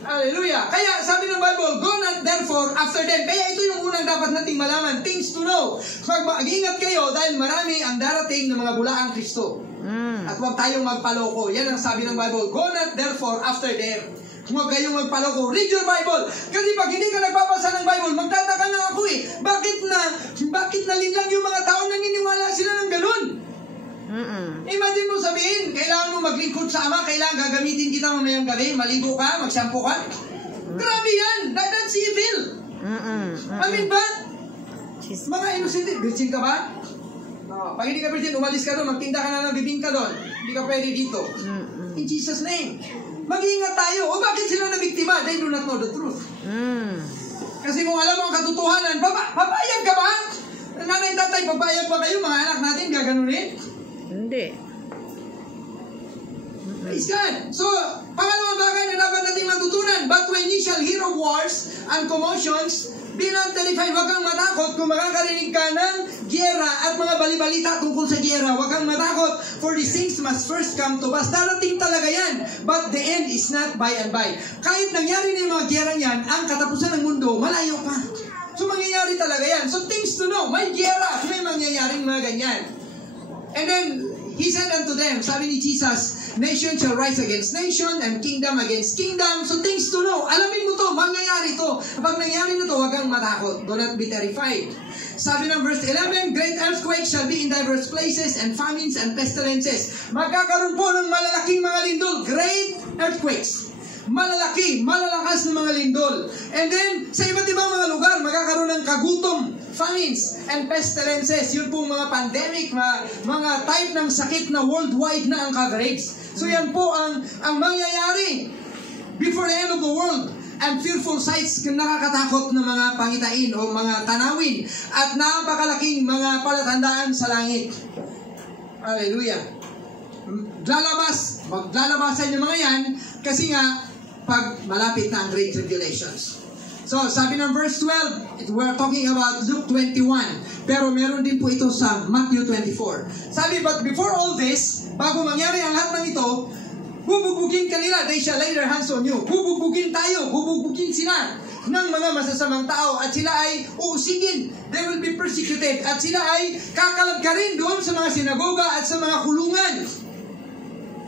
Hallelujah. Kaya sabi ng Bible, go not therefore after them. Kaya ito yung unang dapat nating malaman, things to know. Mag-ingat kayo dahil marami ang darating ng mga bulaang Kristo. At huwag tayong magpaloko. Yan ang sabi ng Bible, go not therefore after them. Huwag kayong magpaloko. Read your Bible. Kasi pag hindi ka nagbabasa ng Bible, magtataka na ako bakit nalinlang yung mga tao naniniwala sila ng ganun? Imagine mo sabihin, kailangan mo maglingkod sa Ama, kailangan gagamitin kita mamayang gabi, maligo ka, magshampoo ka. Grabe yan! That's evil! Amin ba? Mga innocent, virgin ka ba? Pag hindi ka virgin, umalis ka doon, magtinda ka na ng bibingka doon. Hindi ka pwede dito. In Jesus' name. Mag-iingat tayo. O bakit sila nabiktima? They do not know the truth. Kasi kung alam mo ang katotohanan, papayag ka ba? Nanay, tatay, papayag ba kayo? Mga anak natin gaganunin? Hindi. Praise God. So, pangalawang bagay na dapat natin matutunan, but when ye shall hear of wars and commotions, be not terrified. Huwag kang matakot kung makakarinig ka ng gyera at mga balibalita tungkol sa gyera. Huwag kang matakot, for these things must first come to pass. Darating talaga yan, but the end is not by and by. Kahit nangyari na yung mga gyera yan, ang katapusan ng mundo, malayo pa. So, mangyayari talaga yan. So, things to know. May gyera, may mangyayaring mga ganyan. And then, he said unto them, sabi ni Jesus, nation shall rise against nation and kingdom against kingdom. So things to know. Alamin mo to, mangyayari to. Pag nangyari na to, huwag kang matakot. Do not be terrified. Sabi ng verse 11, great earthquakes shall be in diverse places and famines and pestilences. Magkakaroon po ng malalaking mga lindol. Great earthquakes. Malalaki, malalakas na mga lindol. And then, sa iba't ibang mga lugar, magkakaroon ng kagutom, famines, and pestilences. Yun pong mga pandemic, mga type ng sakit na worldwide na ang coverage. So yan po ang mangyayari before the end of the world. And fearful sights, nakakatakot na mga pangitain o mga tanawin at napakalaking mga palatandaan sa langit. Hallelujah. Maglalabasan yung mga yan kasi nga pag malapit na ang Great Tribulations. So, sabi ng verse 12, we're talking about Luke 21. Pero meron din po ito sa Matthew 24. Sabi, but before all this, bago mangyari ang lahat ng ito, bububugin kanila, they shall lay their hands on you. Bububugin tayo, bububugin sila ng mga masasamang tao at sila ay uusigin. They will be persecuted at sila ay kakalagkarin doon sa mga sinagoga at sa mga kulungan.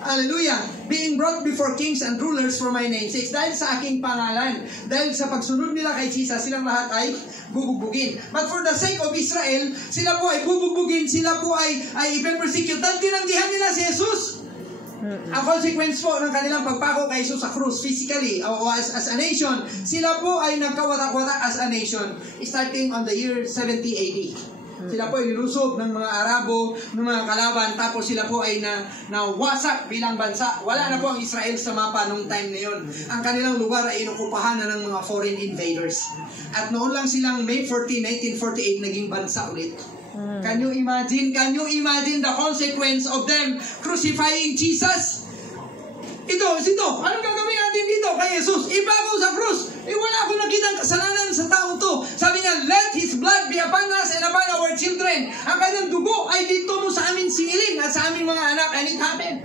Hallelujah. Being brought before kings and rulers for my name's sake. Dahil sa aking pangalan. Dahil sa pagsunod nila kay Jesus, silang lahat ay bububugin. But for the sake of Israel, sila po ay bububugin, sila po ay ipe-persecute. Dahil tinanggihan nila si Jesus. Ang consequence po ng kanilang pagpako kay Jesus sa krus, physically, o as a nation, sila po ay nagkawatak-watak as a nation, starting on the year 70 AD. Sila po ay nilusob ng mga Arabo, ng mga kalaban, tapos sila po ay nawasak bilang bansa. Wala na po ang Israel sa mapa nung time na yun. Ang kanilang lugar ay inukupahan na ng mga foreign invaders. At noon lang silang May 14, 1948 naging bansa ulit. Can you imagine the consequence of them crucifying Jesus? Ito, anong gagawin natin dito kay Jesus? Ibabaw sa krus. Wala akong nakitang kasalanan sa tao to. Sabi niya, let His blood be upon us and upon our children. Ang kanyang dugo ay dito mo sa amin singilin at sa aming mga anak. And it happened.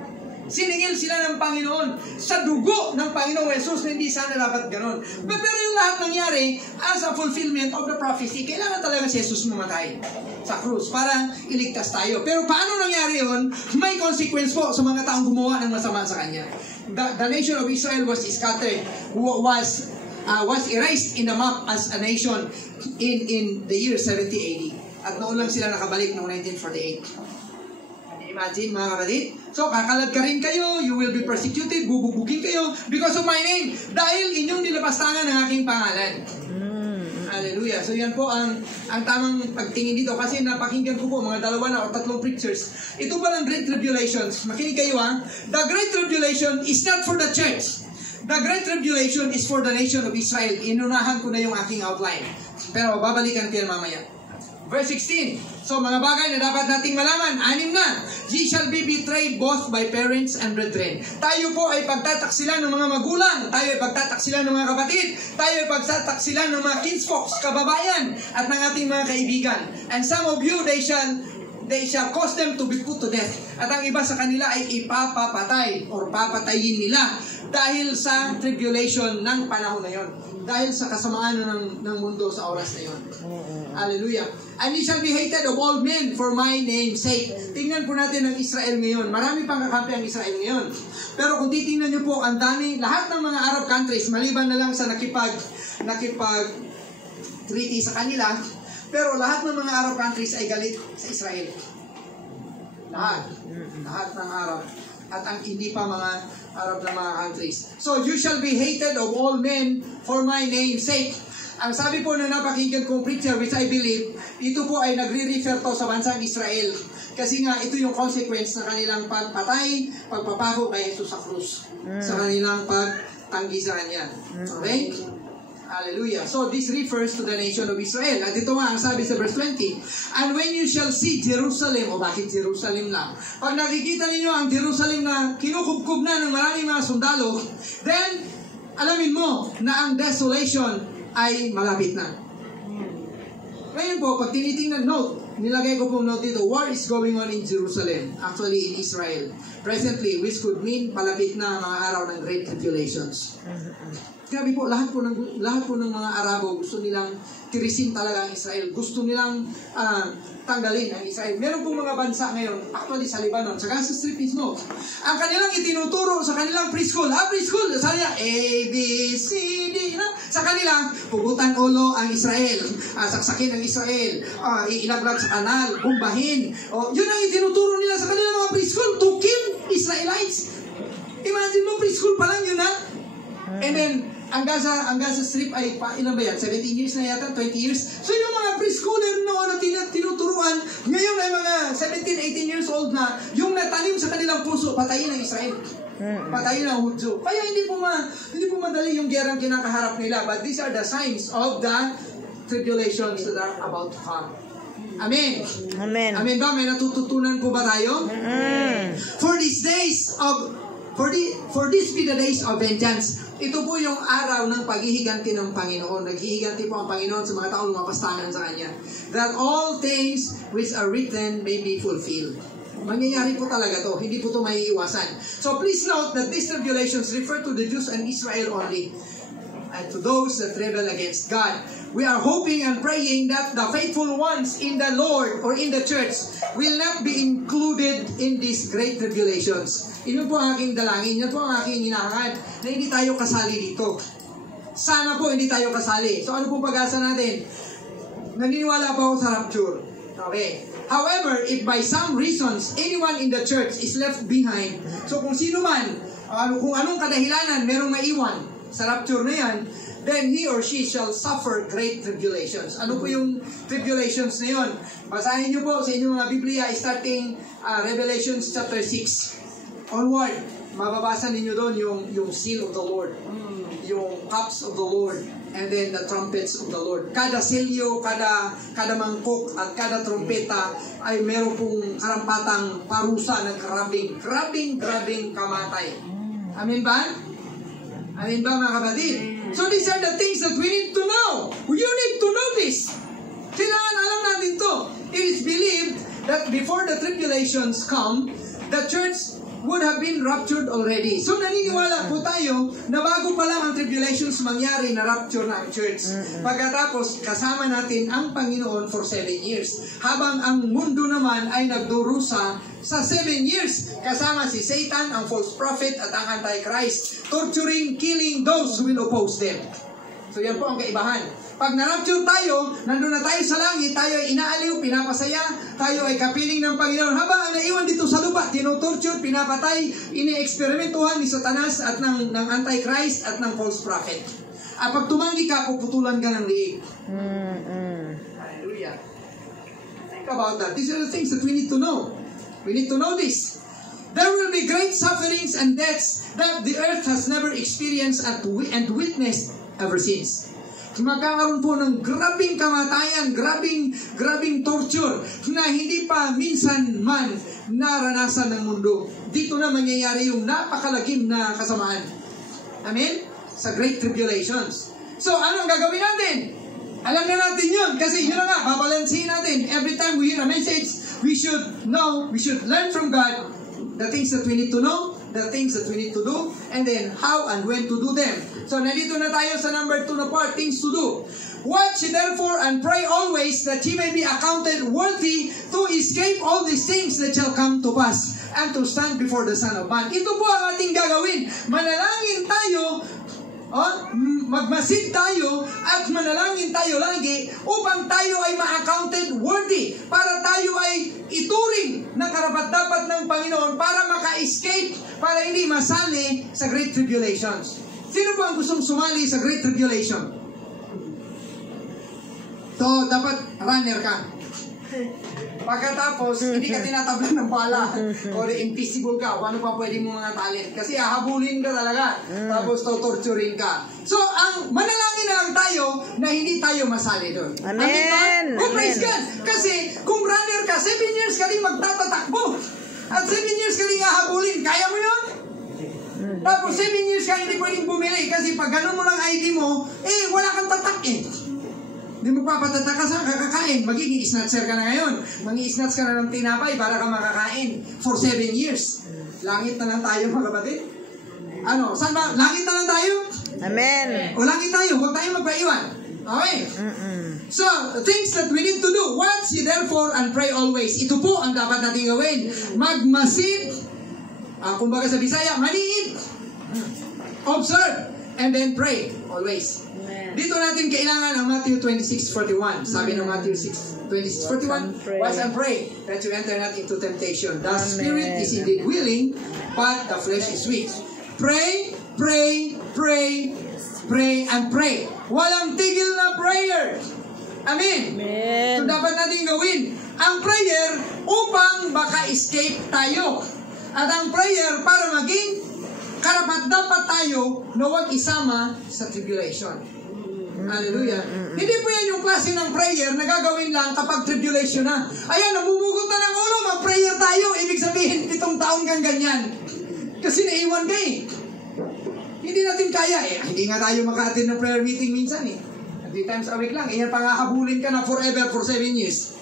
Siningil sila ng Panginoon sa dugo ng Panginoong Jesus na hindi sana dapat ganon. Pero yung lahat nangyari as a fulfillment of the prophecy, kailangan talaga si Jesus mamatay sa krus para iligtas tayo. Pero paano nangyari yun? May consequence po sa mga taong gumawa ng masama sa Kanya. The nation of Israel was scattered, was erased in the map as a nation in the year 70 AD. At noon lang sila nakabalik noong 1948. Imagine mga kapatid. So, kakalad ka rin kayo, you will be persecuted, bububugin kayo because of my name. Dahil inyong nilapastangan ng aking pangalan. Hallelujah. So, yan po ang tamang pagtingin dito. Kasi napakinggan ko po mga 2 na o 3 preachers. Ito pa lang Great Tribulations. Makinig kayo ha. The Great Tribulation is not for the church. The Great Tribulation is for the nation of Israel. Inunahan ko na yung aking outline. Pero babalikan ko yan mamaya. Verse 16. So, mga bagay na dapat nating malaman. 6 na. Ye shall be betrayed both by parents and brethren. Tayo po ay pagtataksilan ng mga magulang. Tayo ay pagtataksilan ng mga kapatid. Tayo ay pagtataksilan ng mga kinsfolks, kababayan, at ng ating mga kaibigan. And some of you, they shall cause them to be put to death. At ang iba sa kanila ay ipapapatay or papatayin nila dahil sa tribulation ng panahon na yon. Dahil sa kasamaan ng mundo sa oras na yon. Hallelujah. And he shall be hated of all men for my name's sake. Tingnan po natin ang Israel ngayon. Marami pang kakampi ang Israel ngayon. Pero kung titingnan nyo po, ang dami, lahat ng mga Arab countries, maliban na lang sa nakipag-treaty sa kanila, pero lahat ng mga Arab countries ay galit sa Israel. Lahat ng Arab. At ang hindi pa mga Arab na mga countries. So, you shall be hated of all men for my name's sake. Ang sabi po na napakinggan kong preacher, which I believe, ito po ay nagre-refer to sa bansang Israel. Kasi nga, ito yung consequence na kanilang pagpatay, pagpapako kay Jesus sa krus. Sa kanilang pagtanggi sa Kanya. Okay? Hallelujah. So, this refers to the nation of Israel. At ito nga, ang sabi sa verse 20, and when you shall see Jerusalem, o bakit Jerusalem lang? Pag nakikita ninyo ang Jerusalem na kinukubkub na ng maraming mga sundalo, then, alamin mo na ang desolation ay malapit na. Ngayon po, pag tinitingnan, nilagay ko pong note dito, war is going on in Jerusalem, actually in Israel. Presently, which could mean palapit na mga araw ng Great Tribulations. Grabe po, lahat po ng mga Arabo gusto nilang tirisin talaga ang Israel. Gusto nilang tanggalin ang Israel. Meron pong mga bansa ngayon, actually sa Lebanon, sa Gaza Strip mismo, ang kanilang itinuturo sa kanilang preschool. Preschool, sabi niya, A, B, C, D, sa kanila, pugutan ulo ang Israel, saksakin ang Israel, ilaglag sa kanal, bumbahin. Yun ang itinuturo nila sa kanilang mga preschool to kill Israelites. Imagine mo, preschool pa lang yun And then, ang Gaza Strip ay, ilan ba yan? 17 years na yata? 20 years? So yung mga preschooler noon na tinuturuan, ngayon ay mga 17, 18 years old na, yung natanim sa kanilang puso, patayin ang Israel. Patayin ang Hudyo. Kaya hindi po madali yung gerang kinakaharap nila. But these are the signs of the tribulations that are about to come. Amen. Amen. Amen ba? May natututunan po ba tayo? For this be the days of vengeance. Ito po yung araw ng paghihiganti ng Panginoon. Naghihiganti po ang Panginoon sa mga taong lumapastangan sa Kanya. That all things which are written may be fulfilled. Mangyayari po talaga to. Hindi po to maiiwasan. So please note that these tribulations refer to the Jews and Israel only. And to those that rebel against God. We are hoping and praying that the faithful ones in the Lord or in the church will not be included in these great tribulations. Yun po ang aking dalangin. Yan po ang aking hinahangad na hindi tayo kasali dito. Sana po hindi tayo kasali. So ano po pag-asa natin? Naniniwala pa ako sa rapture. Okay. However, if by some reasons anyone in the church is left behind, so kung sino man, kung anong kadahilanan merong maiwan sa rapture na yan, then he or she shall suffer great tribulations. Ano po yung tribulations na yun? Basahin nyo po sa inyong mga Biblia starting Revelation chapter 6 onward. Mababasa ninyo doon yung seal of the Lord, yung cups of the Lord, and then the trumpets of the Lord. Kada selyo, kada mangkok at kada trompeta ay meron pong karampatang parusa ng grabing kamatay. Amen ba? Amen ba mga kapatid? So these are the things that we need to know. You need to know this. Kailangan alam natin to. It is believed that before the tribulations come, the church would have been raptured already. So naniniwala po tayo na bago pa lang ang tribulations mangyari na rapture na ang church. Pagkatapos kasama natin ang Panginoon for 7 years. Habang ang mundo naman ay nagdurusa sa 7 years. Kasama si Satan, ang false prophet at ang Antichrist. Torturing, killing those who will oppose them. So yan po ang kaibahan. Pag na-rapture tayo, nandun na tayo sa langit, tayo ay inaaliw, pinapasaya, tayo ay kapiling ng Panginoon. Habang ang naiwan dito sa lupa, tinutorture, pinapatay, ini-eksperimentuhan ni Satanas at ng Antichrist at ng false prophet. Pag tumanggi ka, puputulan ka ng liig. Hallelujah. Think about that. These are the things that we need to know. We need to know this. There will be great sufferings and deaths that the earth has never experienced and witnessed ever since. Magkakaroon po ng grabing kamatayan, grabing torture na hindi pa minsan man naranasan ng mundo. Dito na mangyayari yung napakalagim na kasamaan. Amen? Sa Great Tribulations. So, ano ang gagawin natin? Alam na natin yun. Kasi yun na nga, babalansin natin. Every time we hear a message, we should know, we should learn from God the things that we need to know, the things that we need to do, and then how and when to do them. So, nandito na tayo sa number 2 na part, things to do. Watch therefore and pray always that ye may be accounted worthy to escape all these things that shall come to pass and to stand before the Son of Man. Ito po ang ating gagawin. Manalangin tayo, magmasid tayo at manalangin tayo lagi upang tayo ay ma-accounted worthy, para tayo ay ituring na karapat-dapat ng Panginoon para maka-escape, para hindi masali sa Great Tribulations. Sino po ang gustong sumali sa Great Tribulation? So, dapat runner ka. Pagkatapos, hindi ka tinatablan ng bala o invisible ka, o ano pa pwede mo mga talent. Kasi hahabulin ka talaga, tapos torturing ka. So, ang manalangin na lang tayo na hindi tayo masali doon. Amen! Oh, praise God! Kasi kung runner ka, 7 years ka rin magtatatakbo. At 7 years ka rin hahabulin. Kaya mo yun? Tapos 7 years ka hindi pwedeng bumili kasi pag ganun mo lang ID mo, wala kang tatak eh. Hindi mo papatatak ka sa kakakain. Magiging snatcher ka na ngayon. Mag-i-snatch ka na ng tinapay para ka makakain for 7 years. Langit na lang tayo, mga kapatid. Ano? Saan ba? Langit na lang tayo? Amen. O langit tayo. Huwag tayo magpaiwan. Okay? So, things that we need to do. Watch ye therefore and pray always. Ito po ang dapat natin gawin. Magmasid. Kumbaga sa Bisaya, maniid. Observe. And then pray. Always. Dito natin kailangan ang Matthew 26:41. Sabi ng Matthew 26:41, watch and pray that you enter not into temptation. The spirit is indeed willing, but the flesh is weak. Pray, pray, pray, pray, and pray. Walang tigil na prayer. Amen. So dapat natin gawin ang prayer upang maka-escape tayo. At ang prayer para maging karapat-dapat tayo na huwag isama sa tribulation. Hallelujah. Hindi po yan yung klase ng prayer na gagawin lang kapag tribulation na. Ayan, namumugot na ng ulo, mag-prayer tayo. Ibig sabihin, 7 taon kang ganyan. Kasi naiwan ka eh. Hindi natin kaya eh. Hindi nga tayo maka-attend ng prayer meeting minsan eh. 3 times a week lang. Yan pangahabulin ka na forever for 7 years.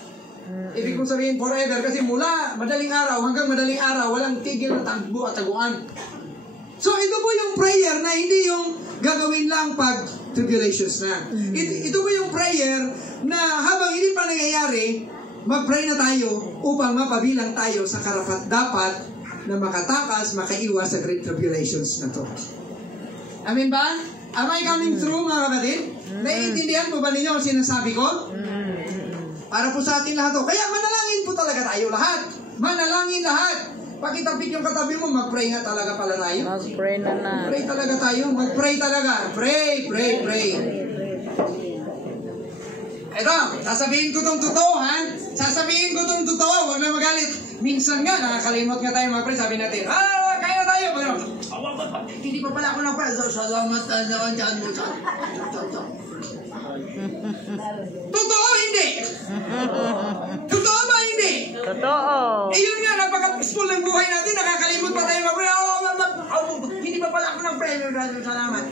Ibig kong sabihin forever kasi mula madaling araw hanggang madaling araw, walang tigil na tagbo at taguan. So ito po yung prayer na hindi yung gagawin lang pag tribulations na. Ito po yung prayer na habang hindi pa nangyayari, mag-pray na tayo upang mapabilang tayo sa karapat-dapat na makatakas, makaiwas sa great tribulations na to. Amen ba? Am I coming through, mga kapatid? Naiintindihan po ba ninyo ang sinasabi ko? Para po sa atin lahat to. Kaya manalangin po talaga tayo lahat. Manalangin lahat. Pakitapik yung katabi mo, mag-pray nga talaga pala tayo. Mag-pray na na. Pray talaga tayo. Mag-pray talaga. Pray, pray, pray. Ito, sasabihin ko tong totoo, ha? Sasabihin ko tong totoo. Huwag na magalit. Minsan nga, nakakalimot nga tayo mag-pray. Sabi natin, kaya na tayo. Hindi pa pala ako na-pray. Salamat na dyan mo. Totoo, hindi? Totoo ba, hindi? Totoo. Yun nga, napaka-peaceful ng buhay natin. Nakakalimot pa tayo mag-pray. Hindi pa pala ako ng-pray. Salamat.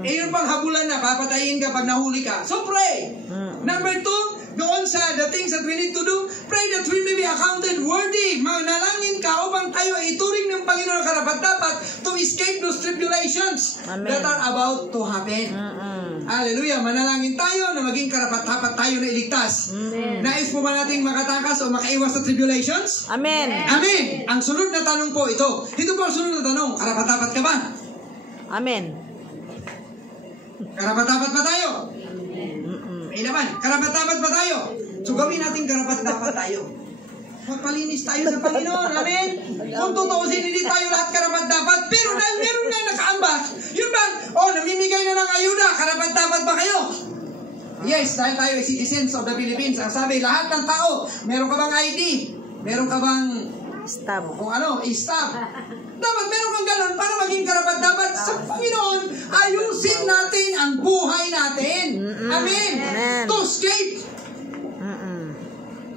Yun pang habulan na. Papatayin ka pag nahuli ka. So pray. Number 2, doon sa the things that we need to do, pray that we may be accounted worthy. Manalangin ka upang tayo ay ituring ng Panginoon na karapat-dapat to escape those tribulations that are about to happen. Hallelujah. Manalangin tayo na maging karapat-dapat tayo na iligtas. Nais po ba nating makatakas o makaiwas sa tribulations? Amen. Amen. Ang sunod na tanong po ito. Ito po ang sunod na tanong. Karapat-dapat ka ba? Amen. Karapat-dapat ba tayo? Eh naman, karapat-dapat ba tayo? So gawin natin karapat-dapat tayo. Magpalinis tayo sa Panginoon. Amen? Kung tutuusin, hindi tayo lahat karapat-dapat. Pero dahil meron nga nakaambak, yun ba? Namimigay na ng ayuda. Karapat-dapat ba kayo? Yes, dahil tayo ay citizens of the Philippines. Ang sabi, lahat ng tao, meron ka bang ID? Meron ka bang Stop. kung staff? Dapat meron kang ganun para maging karapat-dapat sa Panginoon. Ayusin natin ang buhay natin. Amen. Amen. To escape.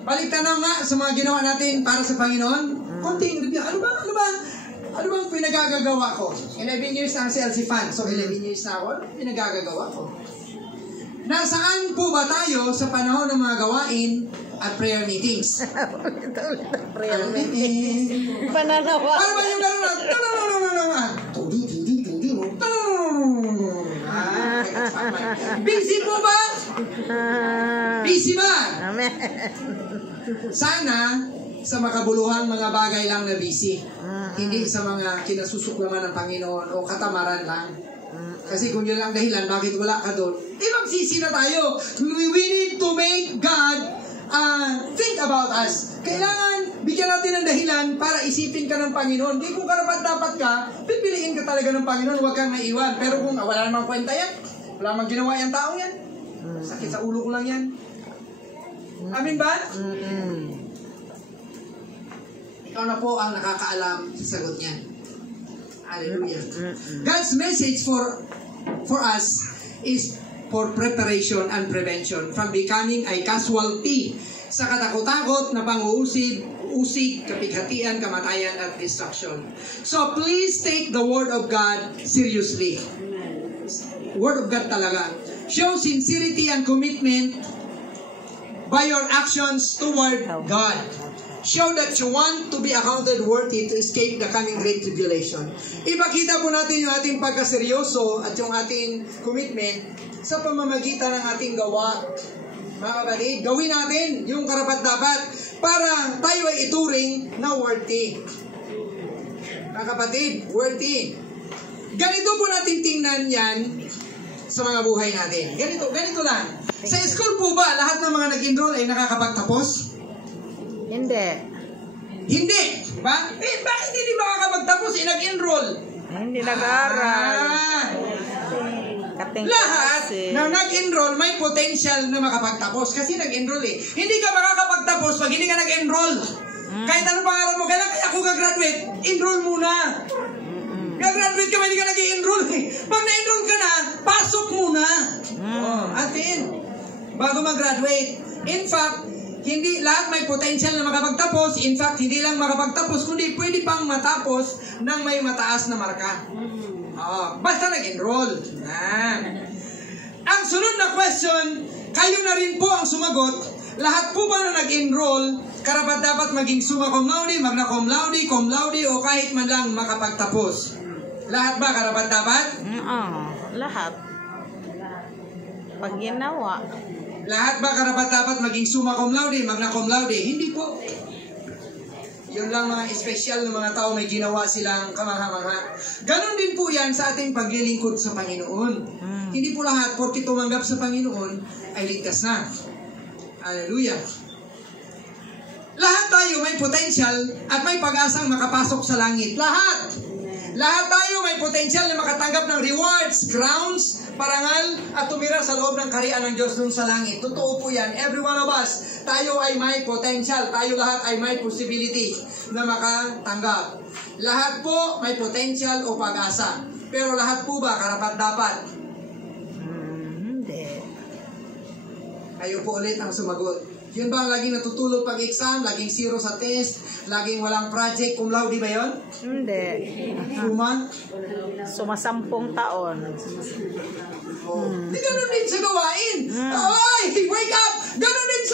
Balik tanaw nga sa mga ginawa natin para sa Panginoon. Konting review. Ano bang pinagagagawa ko? 11 years na ang CLC fan. So 11 years na ako. Pinagagagawa ko. Nasaan po ba tayo sa panahon ng mga gawain at prayer meetings? Prayer meeting. Pananawa. Ano ba yung gano'n? Busy po ba? Busy ba? Amen. Sana sa makabuluhang mga bagay lang na busy. Hindi sa mga kinasusuklaman ng Panginoon o katamaran lang. Kasi kung yun lang dahilan, bakit wala ka doon? Magsisi na tayo. We need to make God think about us. Kailangan bigyan natin ng dahilan para isipin ka ng Panginoon. Kaya kung karapat-dapat ka, pipiliin ka talaga ng Panginoon, huwag kang maiwan. Pero kung wala namang kwenta yan, wala namang ginawa yung tao yan, sakit sa ulo ko lang yan. Amin ba? Ikaw na po ang nakakaalam sa sagot niyan. Hallelujah. God's message for us is for preparation and prevention from becoming a casualty sa katakot-takot na pang-uusig, kapighatian, kamatayan, at destruction. So please take the Word of God seriously. Word of God talaga. Show sincerity and commitment by your actions toward God. Show that you want to be accounted worthy to escape the coming great tribulation. Ipakita po natin yung ating pagkaseryoso at yung ating commitment sa pamamagitan ng ating gawa. Mga kapatid, gawin natin yung karapat-dapat para tayo ay ituring na worthy. Mga kapatid, worthy. Ganito po natin tingnan yan sa mga buhay natin. Ganito lang. Sa school po ba, lahat ng mga nag-enroll ay nakakapagtapos? Hindi. Hindi. Diba? Bakit hindi makakapagtapos? Nag-enroll. Hindi nag-aaral. Lahat na nag-enroll may potential na makapagtapos kasi nag-enroll eh. Hindi ka makakapagtapos pag hindi ka nag-enroll. Kahit anong pangarap mo, kaya ako gagraduate, enroll muna. Gagraduate ka, hindi ka nag-enroll eh. Pag na-enroll ka na, pasok muna. Atin. Bago mag-graduate. In fact, hindi lahat may potential na makapagtapos. In fact, hindi lang makapagtapos, kundi pwede pang matapos ng may mataas na marka. Basta nag-enroll. Ang sunod na question, kayo na rin po ang sumagot. Lahat po ba na nag-enroll, karapat-dapat maging summa cum laude, magna cum laude, o kahit man lang makapagtapos? Lahat ba karapat-dapat? Lahat. Pag ginawa. Lahat ba karapat-dapat maging summa cum laude, magna cum laude? Hindi po. Yun lang mga espesyal na mga tao may ginawa silang kamangha-mangha. Ganon din po yan sa ating paglilingkod sa Panginoon. Hindi po lahat, porque tumanggap sa Panginoon, ay ligtas na. Hallelujah. Lahat tayo may potential at may pag-asang makapasok sa langit. Lahat! Lahat tayo may potential na makatanggap ng rewards, crowns, parangal, at tumira sa loob ng kaharian ng Diyos dun sa langit. Totoo po yan. Every one of us, tayo ay may potential. Tayo lahat ay may possibility na makatanggap. Lahat po may potential o pag-asa. Pero lahat po ba karapat-dapat? Hindi. Kayo po ulit ang sumagot. Yun ba ang laging natutulog pag-exam? Laging zero sa test? Laging walang project? Cum laude ba yun? Hindi. Suma? Sumasampung taon. Di ganun din sa gawain. Ay, wake up! Ganun din sa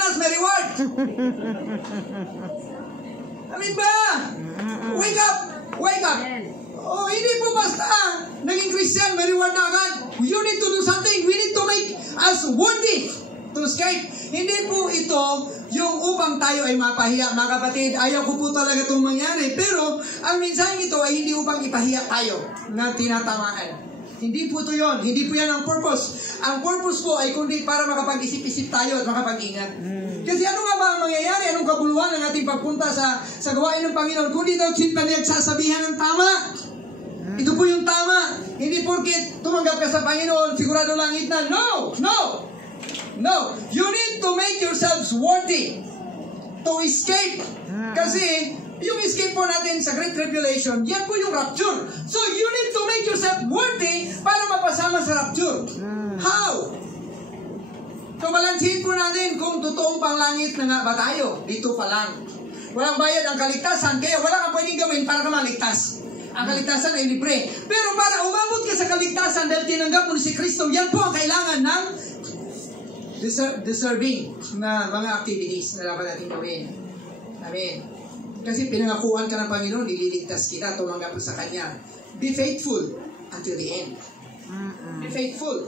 mansanas, may reward. Amin ba? Wake up! Wake up! Oh, hindi po basta naging Christian, may reward na agad. You need to do something. We need to make us worthy to escape. Hindi po ito yung upang tayo ay mapahiya. Mga kapatid, ayaw ko po talaga itong mangyari. Pero ang mensahe ito ay hindi upang ipahiya tayo na tinatamaan. Hindi po ito yun. Hindi po yan ang purpose. Ang purpose po ay kundi para makapag-isip-isip tayo at makapag-ingat. Kasi ano nga ba ang mangyayari? Anong kabuluhan ng ating pagpunta sa gawain ng Panginoon? Kundi daw pinagsasabihan ng tama. Ito po yung tama. Hindi porket tumanggap ka sa Panginoon, sigurado langit na. No! No! No! You need to make yourselves worthy to escape. Kasi yung escape po natin sa Great Tribulation, yan po yung rapture. So you need to make yourself worthy para mapasama sa rapture. How? So balansin po natin kung totoong panglangit na nga ba tayo. Dito pa lang. Walang bayad ang kaligtasan, kaya wala kang pwedeng gawin para ka maligtas. Ang kaligtasan ay libre. Pero para umabot ka sa kaligtasan dahil tinanggap mo si Kristo, yan po ang kailangan ng deserving na mga activities na dapat natin gawin. Amen. Kasi pinangakuhan ka ng Panginoon, nililigtas kita, tumanggap sa Kanya. Be faithful until the end. Be faithful.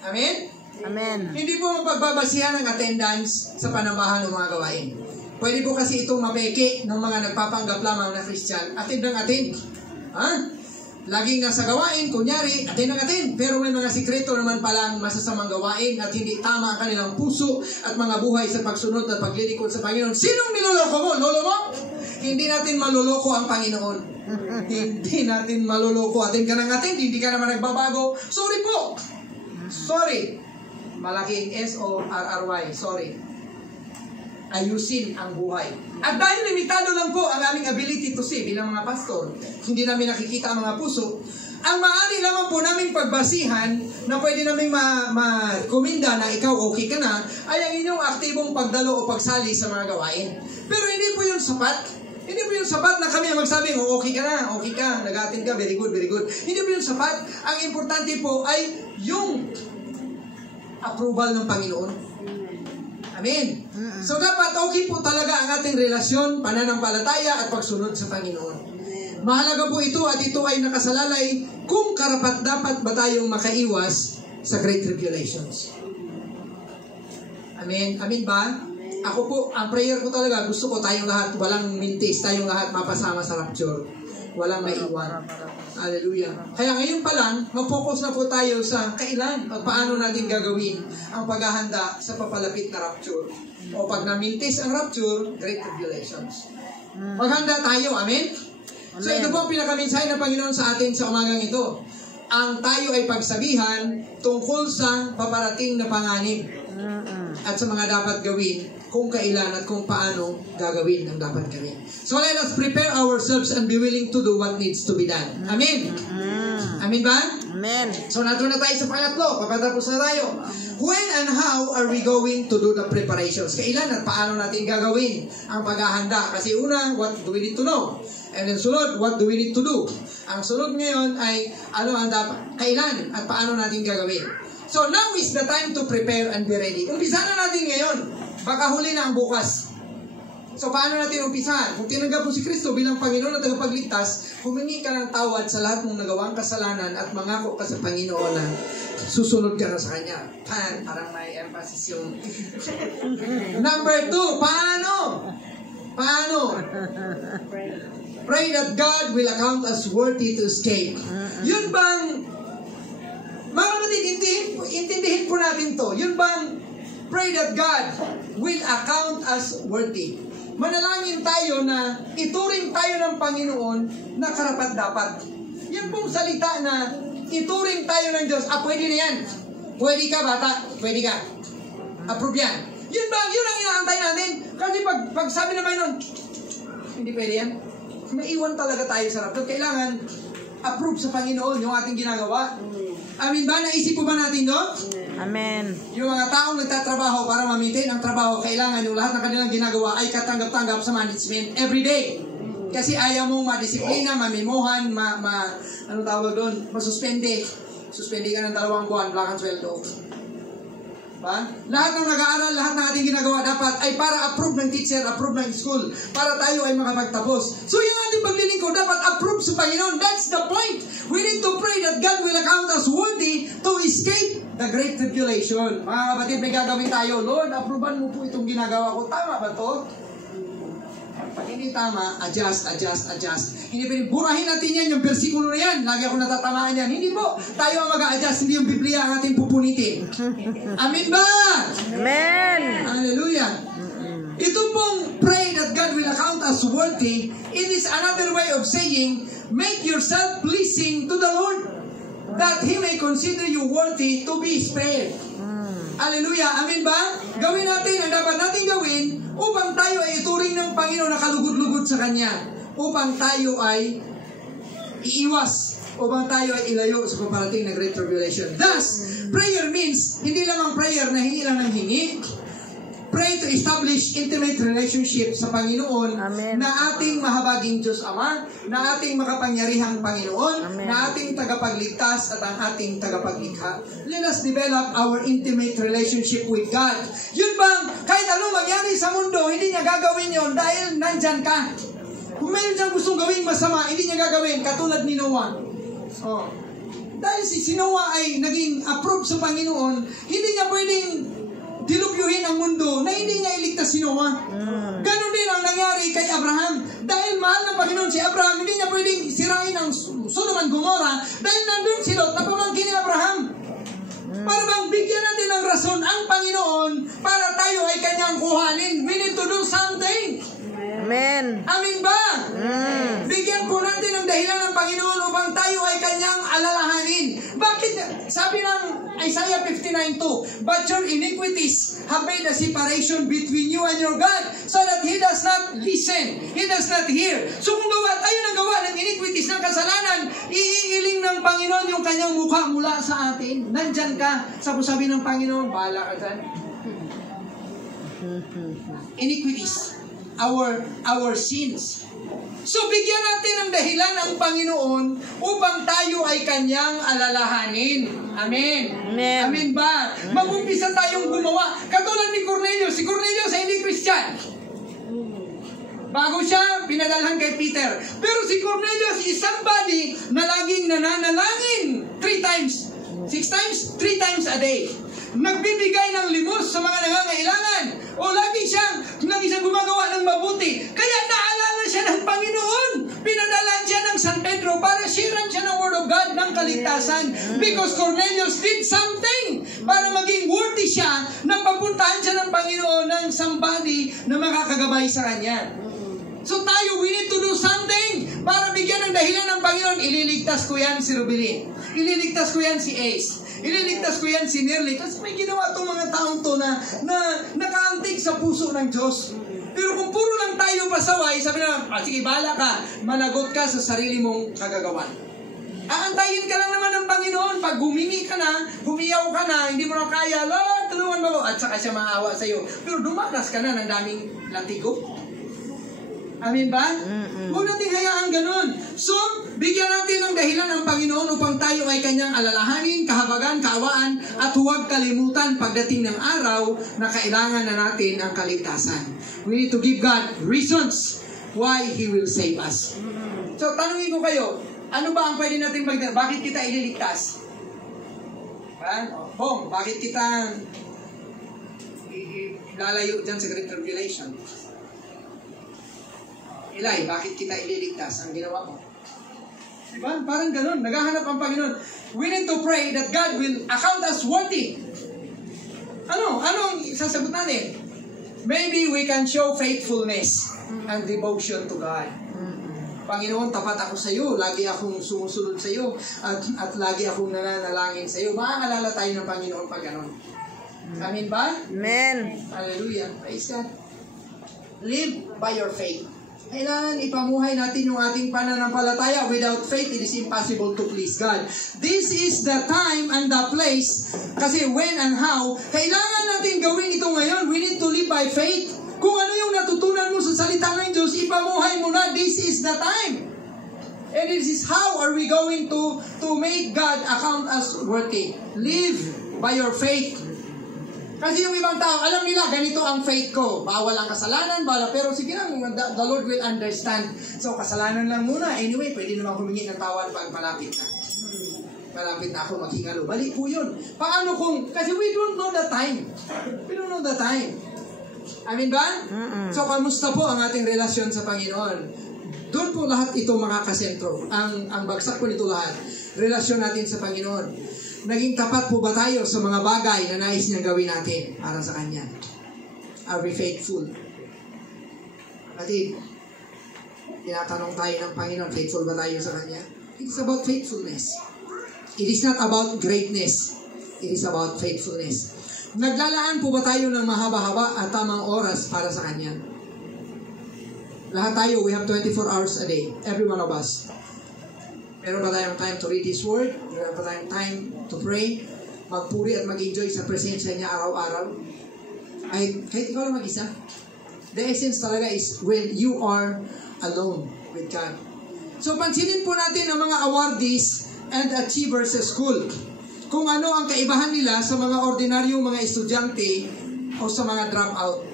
Amen? Amen. Hindi po mapagbabasihan ng attendance sa panambahan ng mga gawain. Pwede po kasi itong mapeke ng mga nagpapanggap lamang na Christian. Attend ng attend. Ha? Laging nasa gawain, kunyari, attend ng attend. Pero may mga sikreto naman palang masasamang gawain at hindi tama ang kanilang puso at mga buhay sa pagsunod at paglilingkod sa Panginoon. Sinong niloloko mo? Lolo mo? Hindi natin maloloko ang Panginoon. Hindi natin maloloko. Attend ka ng attend, hindi ka naman nagbabago. Sorry po. Sorry. Malaking S-O-R-R-Y. Sorry. Ayusin ang buhay. At dahil limitado lang po ang aming ability to see bilang mga pastor, hindi namin nakikita ang mga puso, ang maaari lamang po naming pagbasihan na pwede naming makominda na ikaw okay ka na, ay ang inyong aktibong pagdalo o pagsali sa mga gawain. Pero hindi po yun sapat. Hindi po yun sapat na kami ang magsabi, okay ka na, okay ka, nag-attend ka, very good, very good. Hindi po yun sapat. Ang importante po ay yung approval ng Panginoon. Amen. So dapat okay po talaga ang ating relasyon, pananampalataya at pagsunod sa Panginoon. Mahalaga po ito at ito ay nakasalalay kung karapat-dapat ba tayong makaiwas sa Great Tribulations. Amen. Amen ba? Ako po, ang prayer ko talaga, gusto ko tayong lahat, walang mintis, tayong lahat mapasama sa rapture. Walang maiwan. Hallelujah. Kaya ngayon pa lang, mag-focus na po tayo sa kailan at paano natin gagawin ang paghahanda sa papalapit na rapture. O pag namintis ang rapture, Great Tribulations. Maghanda tayo, amen? So ito po ang pinakaminsahe ng Panginoon sa atin sa umagang ito. Ang tayo ay pagsabihan tungkol sa paparating na panganib at sa mga dapat gawin kung kailan at kung paano gagawin ang dapat gawin. So let us prepare ourselves and be willing to do what needs to be done. Amen? Amen ba? Amen. So nato na tayo sa pangatlo. Papatapos na tayo. When and how are we going to do the preparations? Kailan at paano natin gagawin ang paghahanda? Kasi una, what do we need to know? And then sunod, what do we need to do? Ang sunod ngayon ay ano ang dapat, kailan at paano natin gagawin. So now is the time to prepare and be ready. Umpisa na natin ngayon. Baka huli na ang bukas. So paano natin umpisahan? Kung tinanggap mo si Kristo bilang Panginoon at tagapagligtas, humingi ka ng tawad sa lahat mong nagawang kasalanan at mangako ka sa Panginoon na susunod ka na sa Kanya. Parang may emphasis yung Number 2, paano? Paano? Pray that God will account us worthy to escape. Yun bang, mga kapatid, intindihin po natin to. Yun bang, pray that God will account us worthy. Manalangin tayo na ituring tayo ng Panginoon na karapat-dapat. Yan pong salita na ituring tayo ng Diyos. Pwede na yan. Pwede ka, bata. Pwede ka. Approve yan. Yun ba? Yun ang inaantay natin. Kasi pag sabi na Panginoon, hindi pwede yan. Maiwan talaga tayo sa rapture. Kailangan approve sa Panginoon yung ating ginagawa. Amin ba? Naisip po ba natin doon? Amen. Yung mga taong nagtatrabaho para ma-maintain ang trabaho, kailangan yung lahat ng kanilang ginagawa ay katanggap-tanggap sa management every day. Kasi ayaw mong madisiplina, mamimuhan, ano tawag doon? Masuspende. Suspende ka ng 2 buwan, wala kang sweldo. Ba? Lahat ng nag-aaral, lahat ng ating ginagawa dapat ay para approve ng teacher, approve ng school, para tayo ay makapagtapos. So yung ating paglilingkod dapat approve sa Panginoon. That's the point. We need to pray that God will account us worthy to escape the great tribulation. Mga kapatid, may gagawin tayo. Lord, approvean mo po itong ginagawa ko. Tama ba to? Pag hindi tama, adjust. Hindi pwede, burahin natin yan, yung versikulo na yan. Lagi ako natatamaan yan. Hindi po. Tayo ang mag-a-adjust, hindi yung Biblia ang ating pupunitin. Amen ba? Amen. Hallelujah. Ito pong pray that God will account us worthy, it is another way of saying, make yourself pleasing to the Lord, that He may consider you worthy to be spared. Hallelujah. Amen ba? Gawin natin ang dapat natin gawin upang tayo ay ituring ng Panginoon na kalugod-lugod sa Kanya. Upang tayo ay iiwas. Upang tayo ay ilayo sa paparating na great tribulation. Thus, prayer means, hindi lamang prayer na hingi lang ng hingi. Pray to establish intimate relationship sa Panginoon. Amen. Na ating mahabaging Diyos Ama, na ating makapangyarihang Panginoon, Amen. na ating tagapagligtas at ang ating tagapaglikha. Let us develop our intimate relationship with God. Yun bang, kahit anong mangyari sa mundo, hindi niya gagawin yon dahil nandyan ka. Kung meron siyang gustong gawing masama, hindi niya gagawin, katulad ni Noah. Oh. Dahil si Noah ay naging approved sa Panginoon, hindi niya pwedeng dilupyuhin ang mundo na hindi niya iligtas si Noah. Ganon din ang nangyari kay Abraham. Dahil mahal ng Panginoon si Abraham, hindi niya pwedeng sirain ang Sodom and Gomorrah dahil nandun si Lot na pamangkin ni Abraham. Para bang bigyan natin ng rason ang Panginoon para tayo ay kanyang kuhanin. We need to do something. Amen. Amin ba? Bigyan po natin ng dahilan ng Panginoon upang tayo ay kanyang alalahanin. Bakit? Sabi ng Isaiah 59:2, but your iniquities have made a separation between you and your God, so that He does not listen, He does not hear. So kung gawa tayo ng gawa ng iniquities, ng kasalanan, iiiling ng Panginoon yung kanyang mukha mula sa atin. Nandyan ka. Sabi ng Panginoon, bahala ka dyan. Iniquities. Our sins. So, bigyan natin ng dahilan ang Panginoon upang tayo ay kanyang alalahanin. Amen. Amen. Amen ba? Mag-umpisa tayong gumawa. Katulad ni Cornelius. Si Cornelius ay hindi Christian. Bago siya, pinadalhan kay Peter. Pero si Cornelius is somebody na laging nananalangin 3 times. 6 times? 3 times a day. Nagbibigay ng limos sa mga nangangailangan. O lagi siyang gumagawa ng mabuti. Kaya naalala siya ng Panginoon. Pinadalan siya ng San Pedro para sharean siya ng Word of God ng kaligtasan. Because Cornelius did something para maging worthy siya na papuntahan siya ng Panginoon ng somebody na makakagabay sa kanya. So tayo, we need to do something para bigyan ng dahilan ng Panginoon. Ililigtas ko yan si Rubilin. Ililigtas ko yan si Ace. Ililigtas ko yan si Nerly. Kasi may ginawa itong mga taong to na nakaantig sa puso ng Diyos. Pero kung puro lang tayo pasaway, sabi na, sige, bahala ka. Managot ka sa sarili mong kagagawan. Aantayin ka lang naman ng Panginoon. Pag humingi ka na, humiyaw ka na, hindi mo na kaya, Lord, tulungan mo. At saka siya maawa sa iyo. Pero dumanas ka na ng daming latigo. Amin ba? Huwag natin hayaan ganun. So, bigyan natin ng dahilan ng Panginoon upang tayo ay kanyang alalahanin, kahabagan, kaawaan, at huwag kalimutan pagdating ng araw na kailangan na natin ang kaligtasan. We need to give God reasons why He will save us. So, tanungin ko kayo, ano ba ang pwede natin magdala? Bakit kita ililigtas? Bong, bakit kita lalayo dyan sa Great Tribulation? Eli, bakit kita ililigtas ang ginawa mo? Diba? Parang ganun. Naghahanap ang Panginoon. We need to pray that God will account us worthy. Ano ang sasagot natin? Maybe we can show faithfulness and devotion to God. Panginoon, tapat ako sa iyo. Lagi akong sumusunod sa iyo. At lagi akong nananalangin sa iyo. Maaalala tayo ng Panginoon pag ganun. Amen ba? Amen. Hallelujah. Praise God. Live by your faith. Kailangan ipamuhay natin yung ating pananampalataya. Without faith, it is impossible to please God. This is the time and the place. Kasi when and how, kailangan natin gawin ito ngayon. We need to live by faith. Kung ano yung natutunan mo sa salita ng Diyos, ipamuhay mo na. This is the time. And this is how are we going to make God account us worthy. Live by your faith. Kasi yung ibang tao, alam nila, ganito ang faith ko. Bawal ang kasalanan, pero sige lang, the Lord will understand. So, kasalanan lang muna. Anyway, pwede naman humingi ng tawad pag malapit na. Malapit na ako maghingalo. Mali po yun. Paano kung, kasi we don't know the time. We don't know the time. Amin ba? So, kamusta po ang ating relasyon sa Panginoon? Doon po lahat ito makakasentro. Ang bagsak po nito lahat. Relasyon natin sa Panginoon. Naging tapat po ba tayo sa mga bagay na nais niyang gawin natin para sa Kanya? Are we faithful? Kapatid, tinatanong tayo ng Panginoon, faithful ba tayo sa Kanya? It is about faithfulness. It is not about greatness. It is about faithfulness. Naglalaan po ba tayo ng mahaba-haba at tamang oras para sa Kanya? Lahat tayo, we have 24 hours a day. Every one of us. Meron ba tayong time to read His Word? Meron ba tayong time to pray? Magpuri at mag-enjoy sa presensya niya araw-araw? Ay, kahit ikaw lang mag-isa. The essence talaga is when you are alone with God. So, pansinin po natin ang mga awardees and achievers sa school. Kung ano ang kaibahan nila sa mga ordinaryong mga estudyante o sa mga dropout.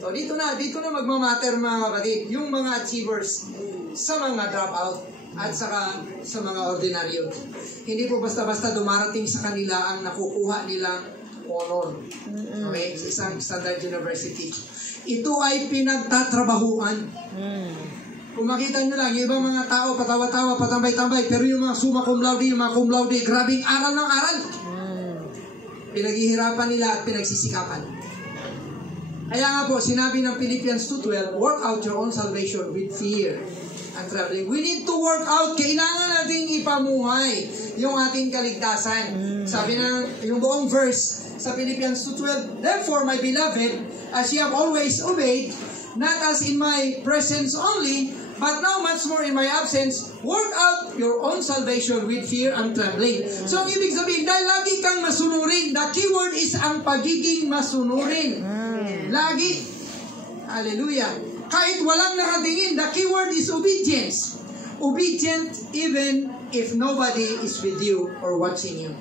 So, dito na magmamatter mga kapatid, yung mga achievers sa mga dropout at saka sa mga ordinaryo. Hindi po basta-basta dumarating sa kanila ang nakukuha nilang honor. Okay? Sa isang standard university. Ito ay pinagtatrabahuan. Kung makita nyo lang, yung ibang mga tao, patawa-tawa, patambay-tambay, pero yung mga summa cum laude, grabing aral ng aral. Pinaghihirapan nila at pinagsisikapan. Kaya nga po, sinabi ng Philippians 2:12, work out your own salvation with fear and trembling. We need to work out. Kailangan nating ipamuhay yung ating kaligtasan. Sabi ng yung buong verse sa Philippians 2:12, therefore, my beloved, as ye have always obeyed, not as in my presence only, but now much more in my absence, work out your own salvation with fear and trembling. So, ang ibig sabihin, dahil lagi kang masunurin, the keyword is ang pagiging masunurin. Lagi. Hallelujah. Kahit walang nakatingin, the keyword is obedience. Obedient even if nobody is with you or watching you.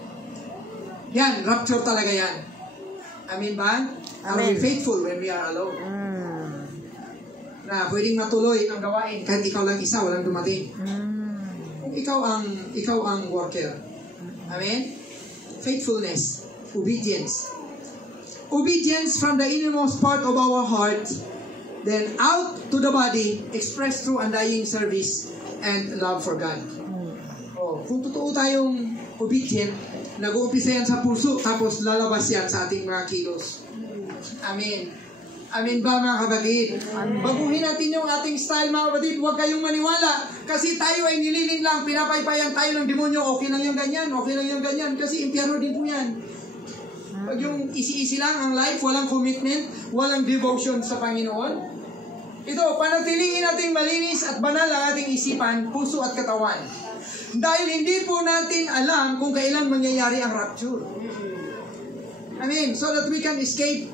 Yan, rapture talaga yan. Amin ba? Are we faithful when we are alone? Na pwedeng matuloy ang gawain kahit ikaw lang isa, walang dumating. Kung ikaw ang worker. Amen? Faithfulness. Obedience. Obedience from the innermost part of our heart, then out to the body, expressed through undying service and love for God. Kung totoo tayong obedient, nag-uumpisa yan sa puso, tapos lalabas yan sa ating mga kilos. Amen. Amen ba mga kapatid? Baguhin natin yung ating style mga kapatid. Huwag kayong maniwala. Kasi tayo ay nililing lang. Pinapaypayan tayo ng demonyo. Okay lang yung ganyan. Okay lang yung ganyan. Kasi impyerno din po yan. Pag yung isi-isi lang ang life, walang commitment, walang devotion sa Panginoon. Ito, panatilihin nating malinis at banal ang ating isipan, puso at katawan. Dahil hindi po natin alam kung kailan mangyayari ang rapture. Amen. So that we can escape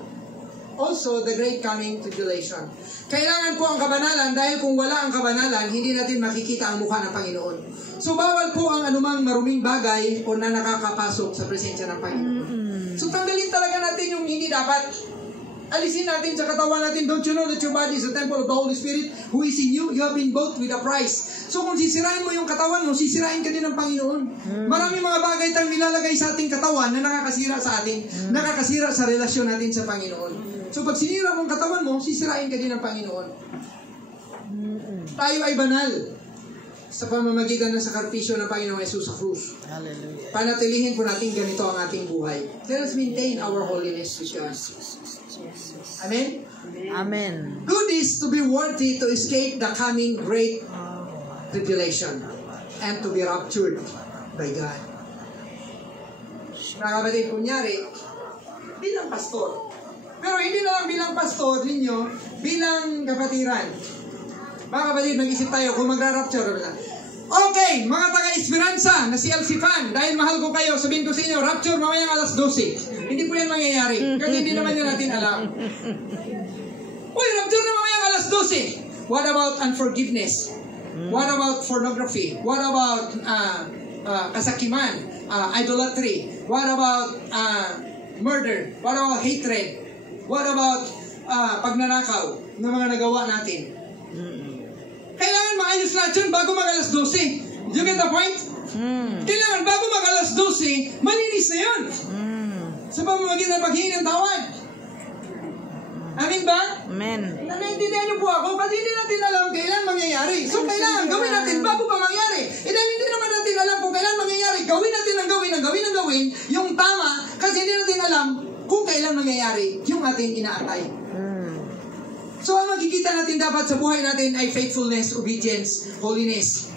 also the great coming tribulation. Kailangan po ang kabanalan dahil kung wala ang kabanalan, hindi natin makikita ang mukha ng Panginoon. So bawal po ang anumang maruming bagay o na nakakapasok sa presensya ng Panginoon. So tanggalin talaga natin yung hindi dapat. Alisin natin sa katawan natin. Don't you know that your body is a temple of the Holy Spirit who is in you? You have been bought with a price. So kung sisirain mo yung katawan mo, sisirain ka din ng Panginoon. Maraming mga bagay tayong nilalagay sa ating katawan na nakakasira sa atin, nakakasira sa relasyon natin sa Panginoon. So pag sinira mong katawan mo, sisirain ka din ng Panginoon. Tayo ay banal sa pamamagitan ng sakripisyo ng Panginoong Yesus sa krus. Hallelujah. Panatilihin po natin ganito ang ating buhay. Let us maintain our holiness with God. Amen? Amen. Do this to be worthy to escape the coming great tribulation and to be raptured by God. Mga kapatid, kunyari, bilang pastor. Pero hindi na lang bilang pastor ninyo, bilang kapatiran. Mga kapatid, mag-isip tayo kung magra-rapture. Okay, mga taga-Esperanza na si Alcifan, dahil mahal ko kayo, sabihin ko sa inyo, rapture mamayang alas 12. Hindi po yan mangyayari. Kasi hindi naman yan natin alam. Uy, rapture na mamayang alas 12. What about unforgiveness? What about pornography? What about kasakiman? Idolatry? What about murder? What about hatred? What about pagnanakaw na mga nagawa natin? Kailangan maayos lahat yun bago mag-alas 12. You get the point? Kailangan bago mag-alas 12, malinis na yun. Sa pamamagitan ng paghingi ng tawad. Amin ba? Amen. Nanaintindihan niyo po ako kasi hindi natin alam kailan mangyayari. So kailangan gawin natin bago pa mangyari. Dahil hindi naman natin alam kung kailan mangyayari. Gawin natin ang gawin yung tama kasi hindi natin alam kung kailan mangyayari yung ating inaatay. So ang makikita natin dapat sa buhay natin ay faithfulness, obedience, holiness.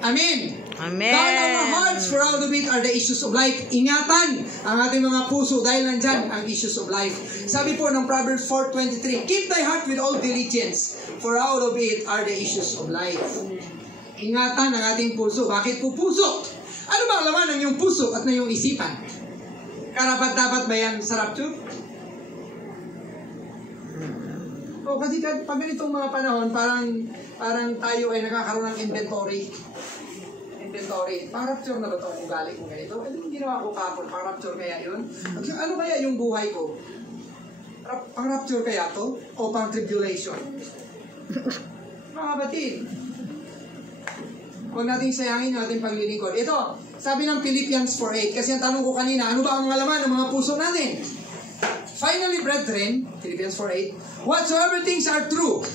Amen. Amen. Guard our hearts, for out of it are the issues of life. Ingatan ang ating mga puso dahil nandyan ang issues of life. Sabi po ng Proverbs 4:23, keep thy heart with all diligence, for out of it are the issues of life. Ingatan ang ating puso. Bakit po puso? Ano ba ang laman ng iyong puso at ng iyong isipan? Karapat-dapat ba yan sa rapture? O kasi pag ganitong mga panahon, parang tayo ay nakakaroon ng inventory. Pang-rapture na ba ito kung galing kung ganito? Ano yung ginawa ko kapon? Pang-rapture kaya yun? Ano kaya yung buhay ko? Pang-rapture kaya to? O pang-tribulation? Mga kapatid, huwag nating sayangin yung ating paglilingkod. Ito, sabi ng Philippians 4:8, kasi ang tanong ko kanina, ano ba ang mga laman ng mga puso natin? Finally, brethren, Philippians 4:8, whatsoever things are true,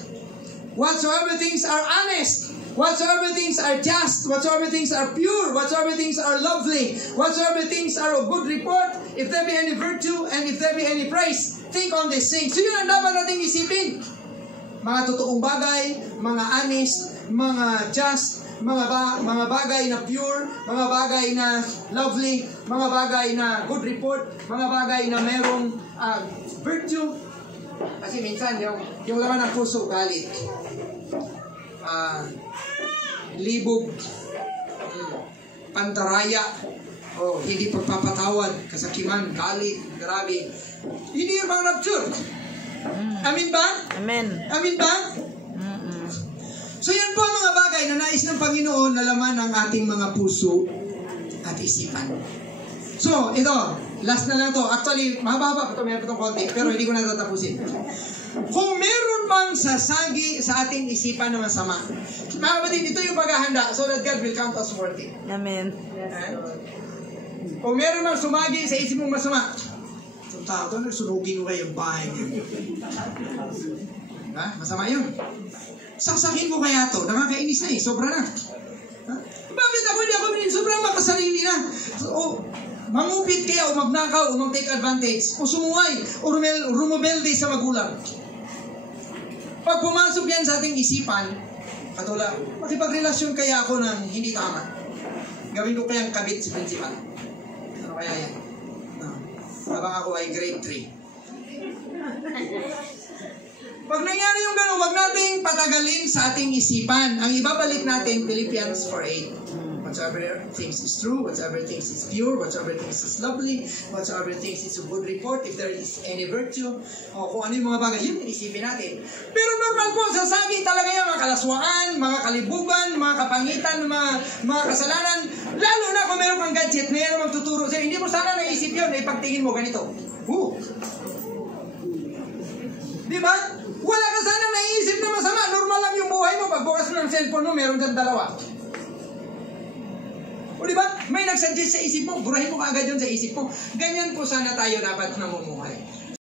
whatsoever things are honest, whatsoever things are just, whatsoever things are pure, whatsoever things are lovely, whatsoever things are of good report, if there be any virtue, and if there be any praise, think on these things. So yun ang dapat nating isipin. Mga totoong bagay, mga honest, mga just, mga bagay na pure, mga bagay na lovely, mga bagay na good report, mga bagay na merong virtue. Kasi minsan yung laman ng puso, galit, libog, pandaraya, o hindi pagpapatawad, kasakiman, galit, grabe. Hindi yung mga rapture. Amin ba? Amen. Amin ba? So yan po ang mga bagay na nais ng Panginoon na laman ng ating mga puso at isipan. So, ito, last na lang to. Actually, mahaba-haba pa ito, meron pa itong konti, pero hindi ko na tatapusin. Kung meron bang sasagi sa ating isipan na masama, mga kapatid, ito yung paghahanda so that God will count us worthy. Amen. Kung meron bang sumagi sa isip mong masama, itong tao ito, sunugin ko kayo yung bahay niyo. Masama yun. Saksakin ko kaya to, nakakainis na sobra na. Bakit ako hindi ako sobrang makasarili na? So, mangupit kaya o magnakaw o mag-take advantage o sumuway o rumobelde sa magulang. Pag pumasok yan sa ating isipan, katulad, makipagrelasyon kaya ako ng hindi tama. Gawin ko kayang kabit si principal. Ano kaya yan? Habang ako ay grade 3. Pag nangyari yung gano'n, wag nating patagalin sa ating isipan. Ang ibabalik natin, Philippians 4:8. Whatsoever things is true, whatsoever things is pure, whatsoever things is lovely, whatsoever things is a good report, if there is any virtue, o kung ano yung mga bagay, yun isipin natin. Pero normal po, sasagi talaga yung mga kalaswaan, mga kalibugan, mga kapangitan, mga kasalanan, lalo na kung meron kang gadget na yan magtuturo sa'yo. Hindi mo sana naisip yun, ipagtingin mo ganito. Di ba? Wala ka sana naiisip na masama. Normal lang yung buhay mo. Pagbukas mo ng cellphone mo, meron dyan dalawa. O di ba? May nagsuggest sa isip mo. Burahin mo kaagad yun sa isip mo. Ganyan po sana tayo dapat namumuhay.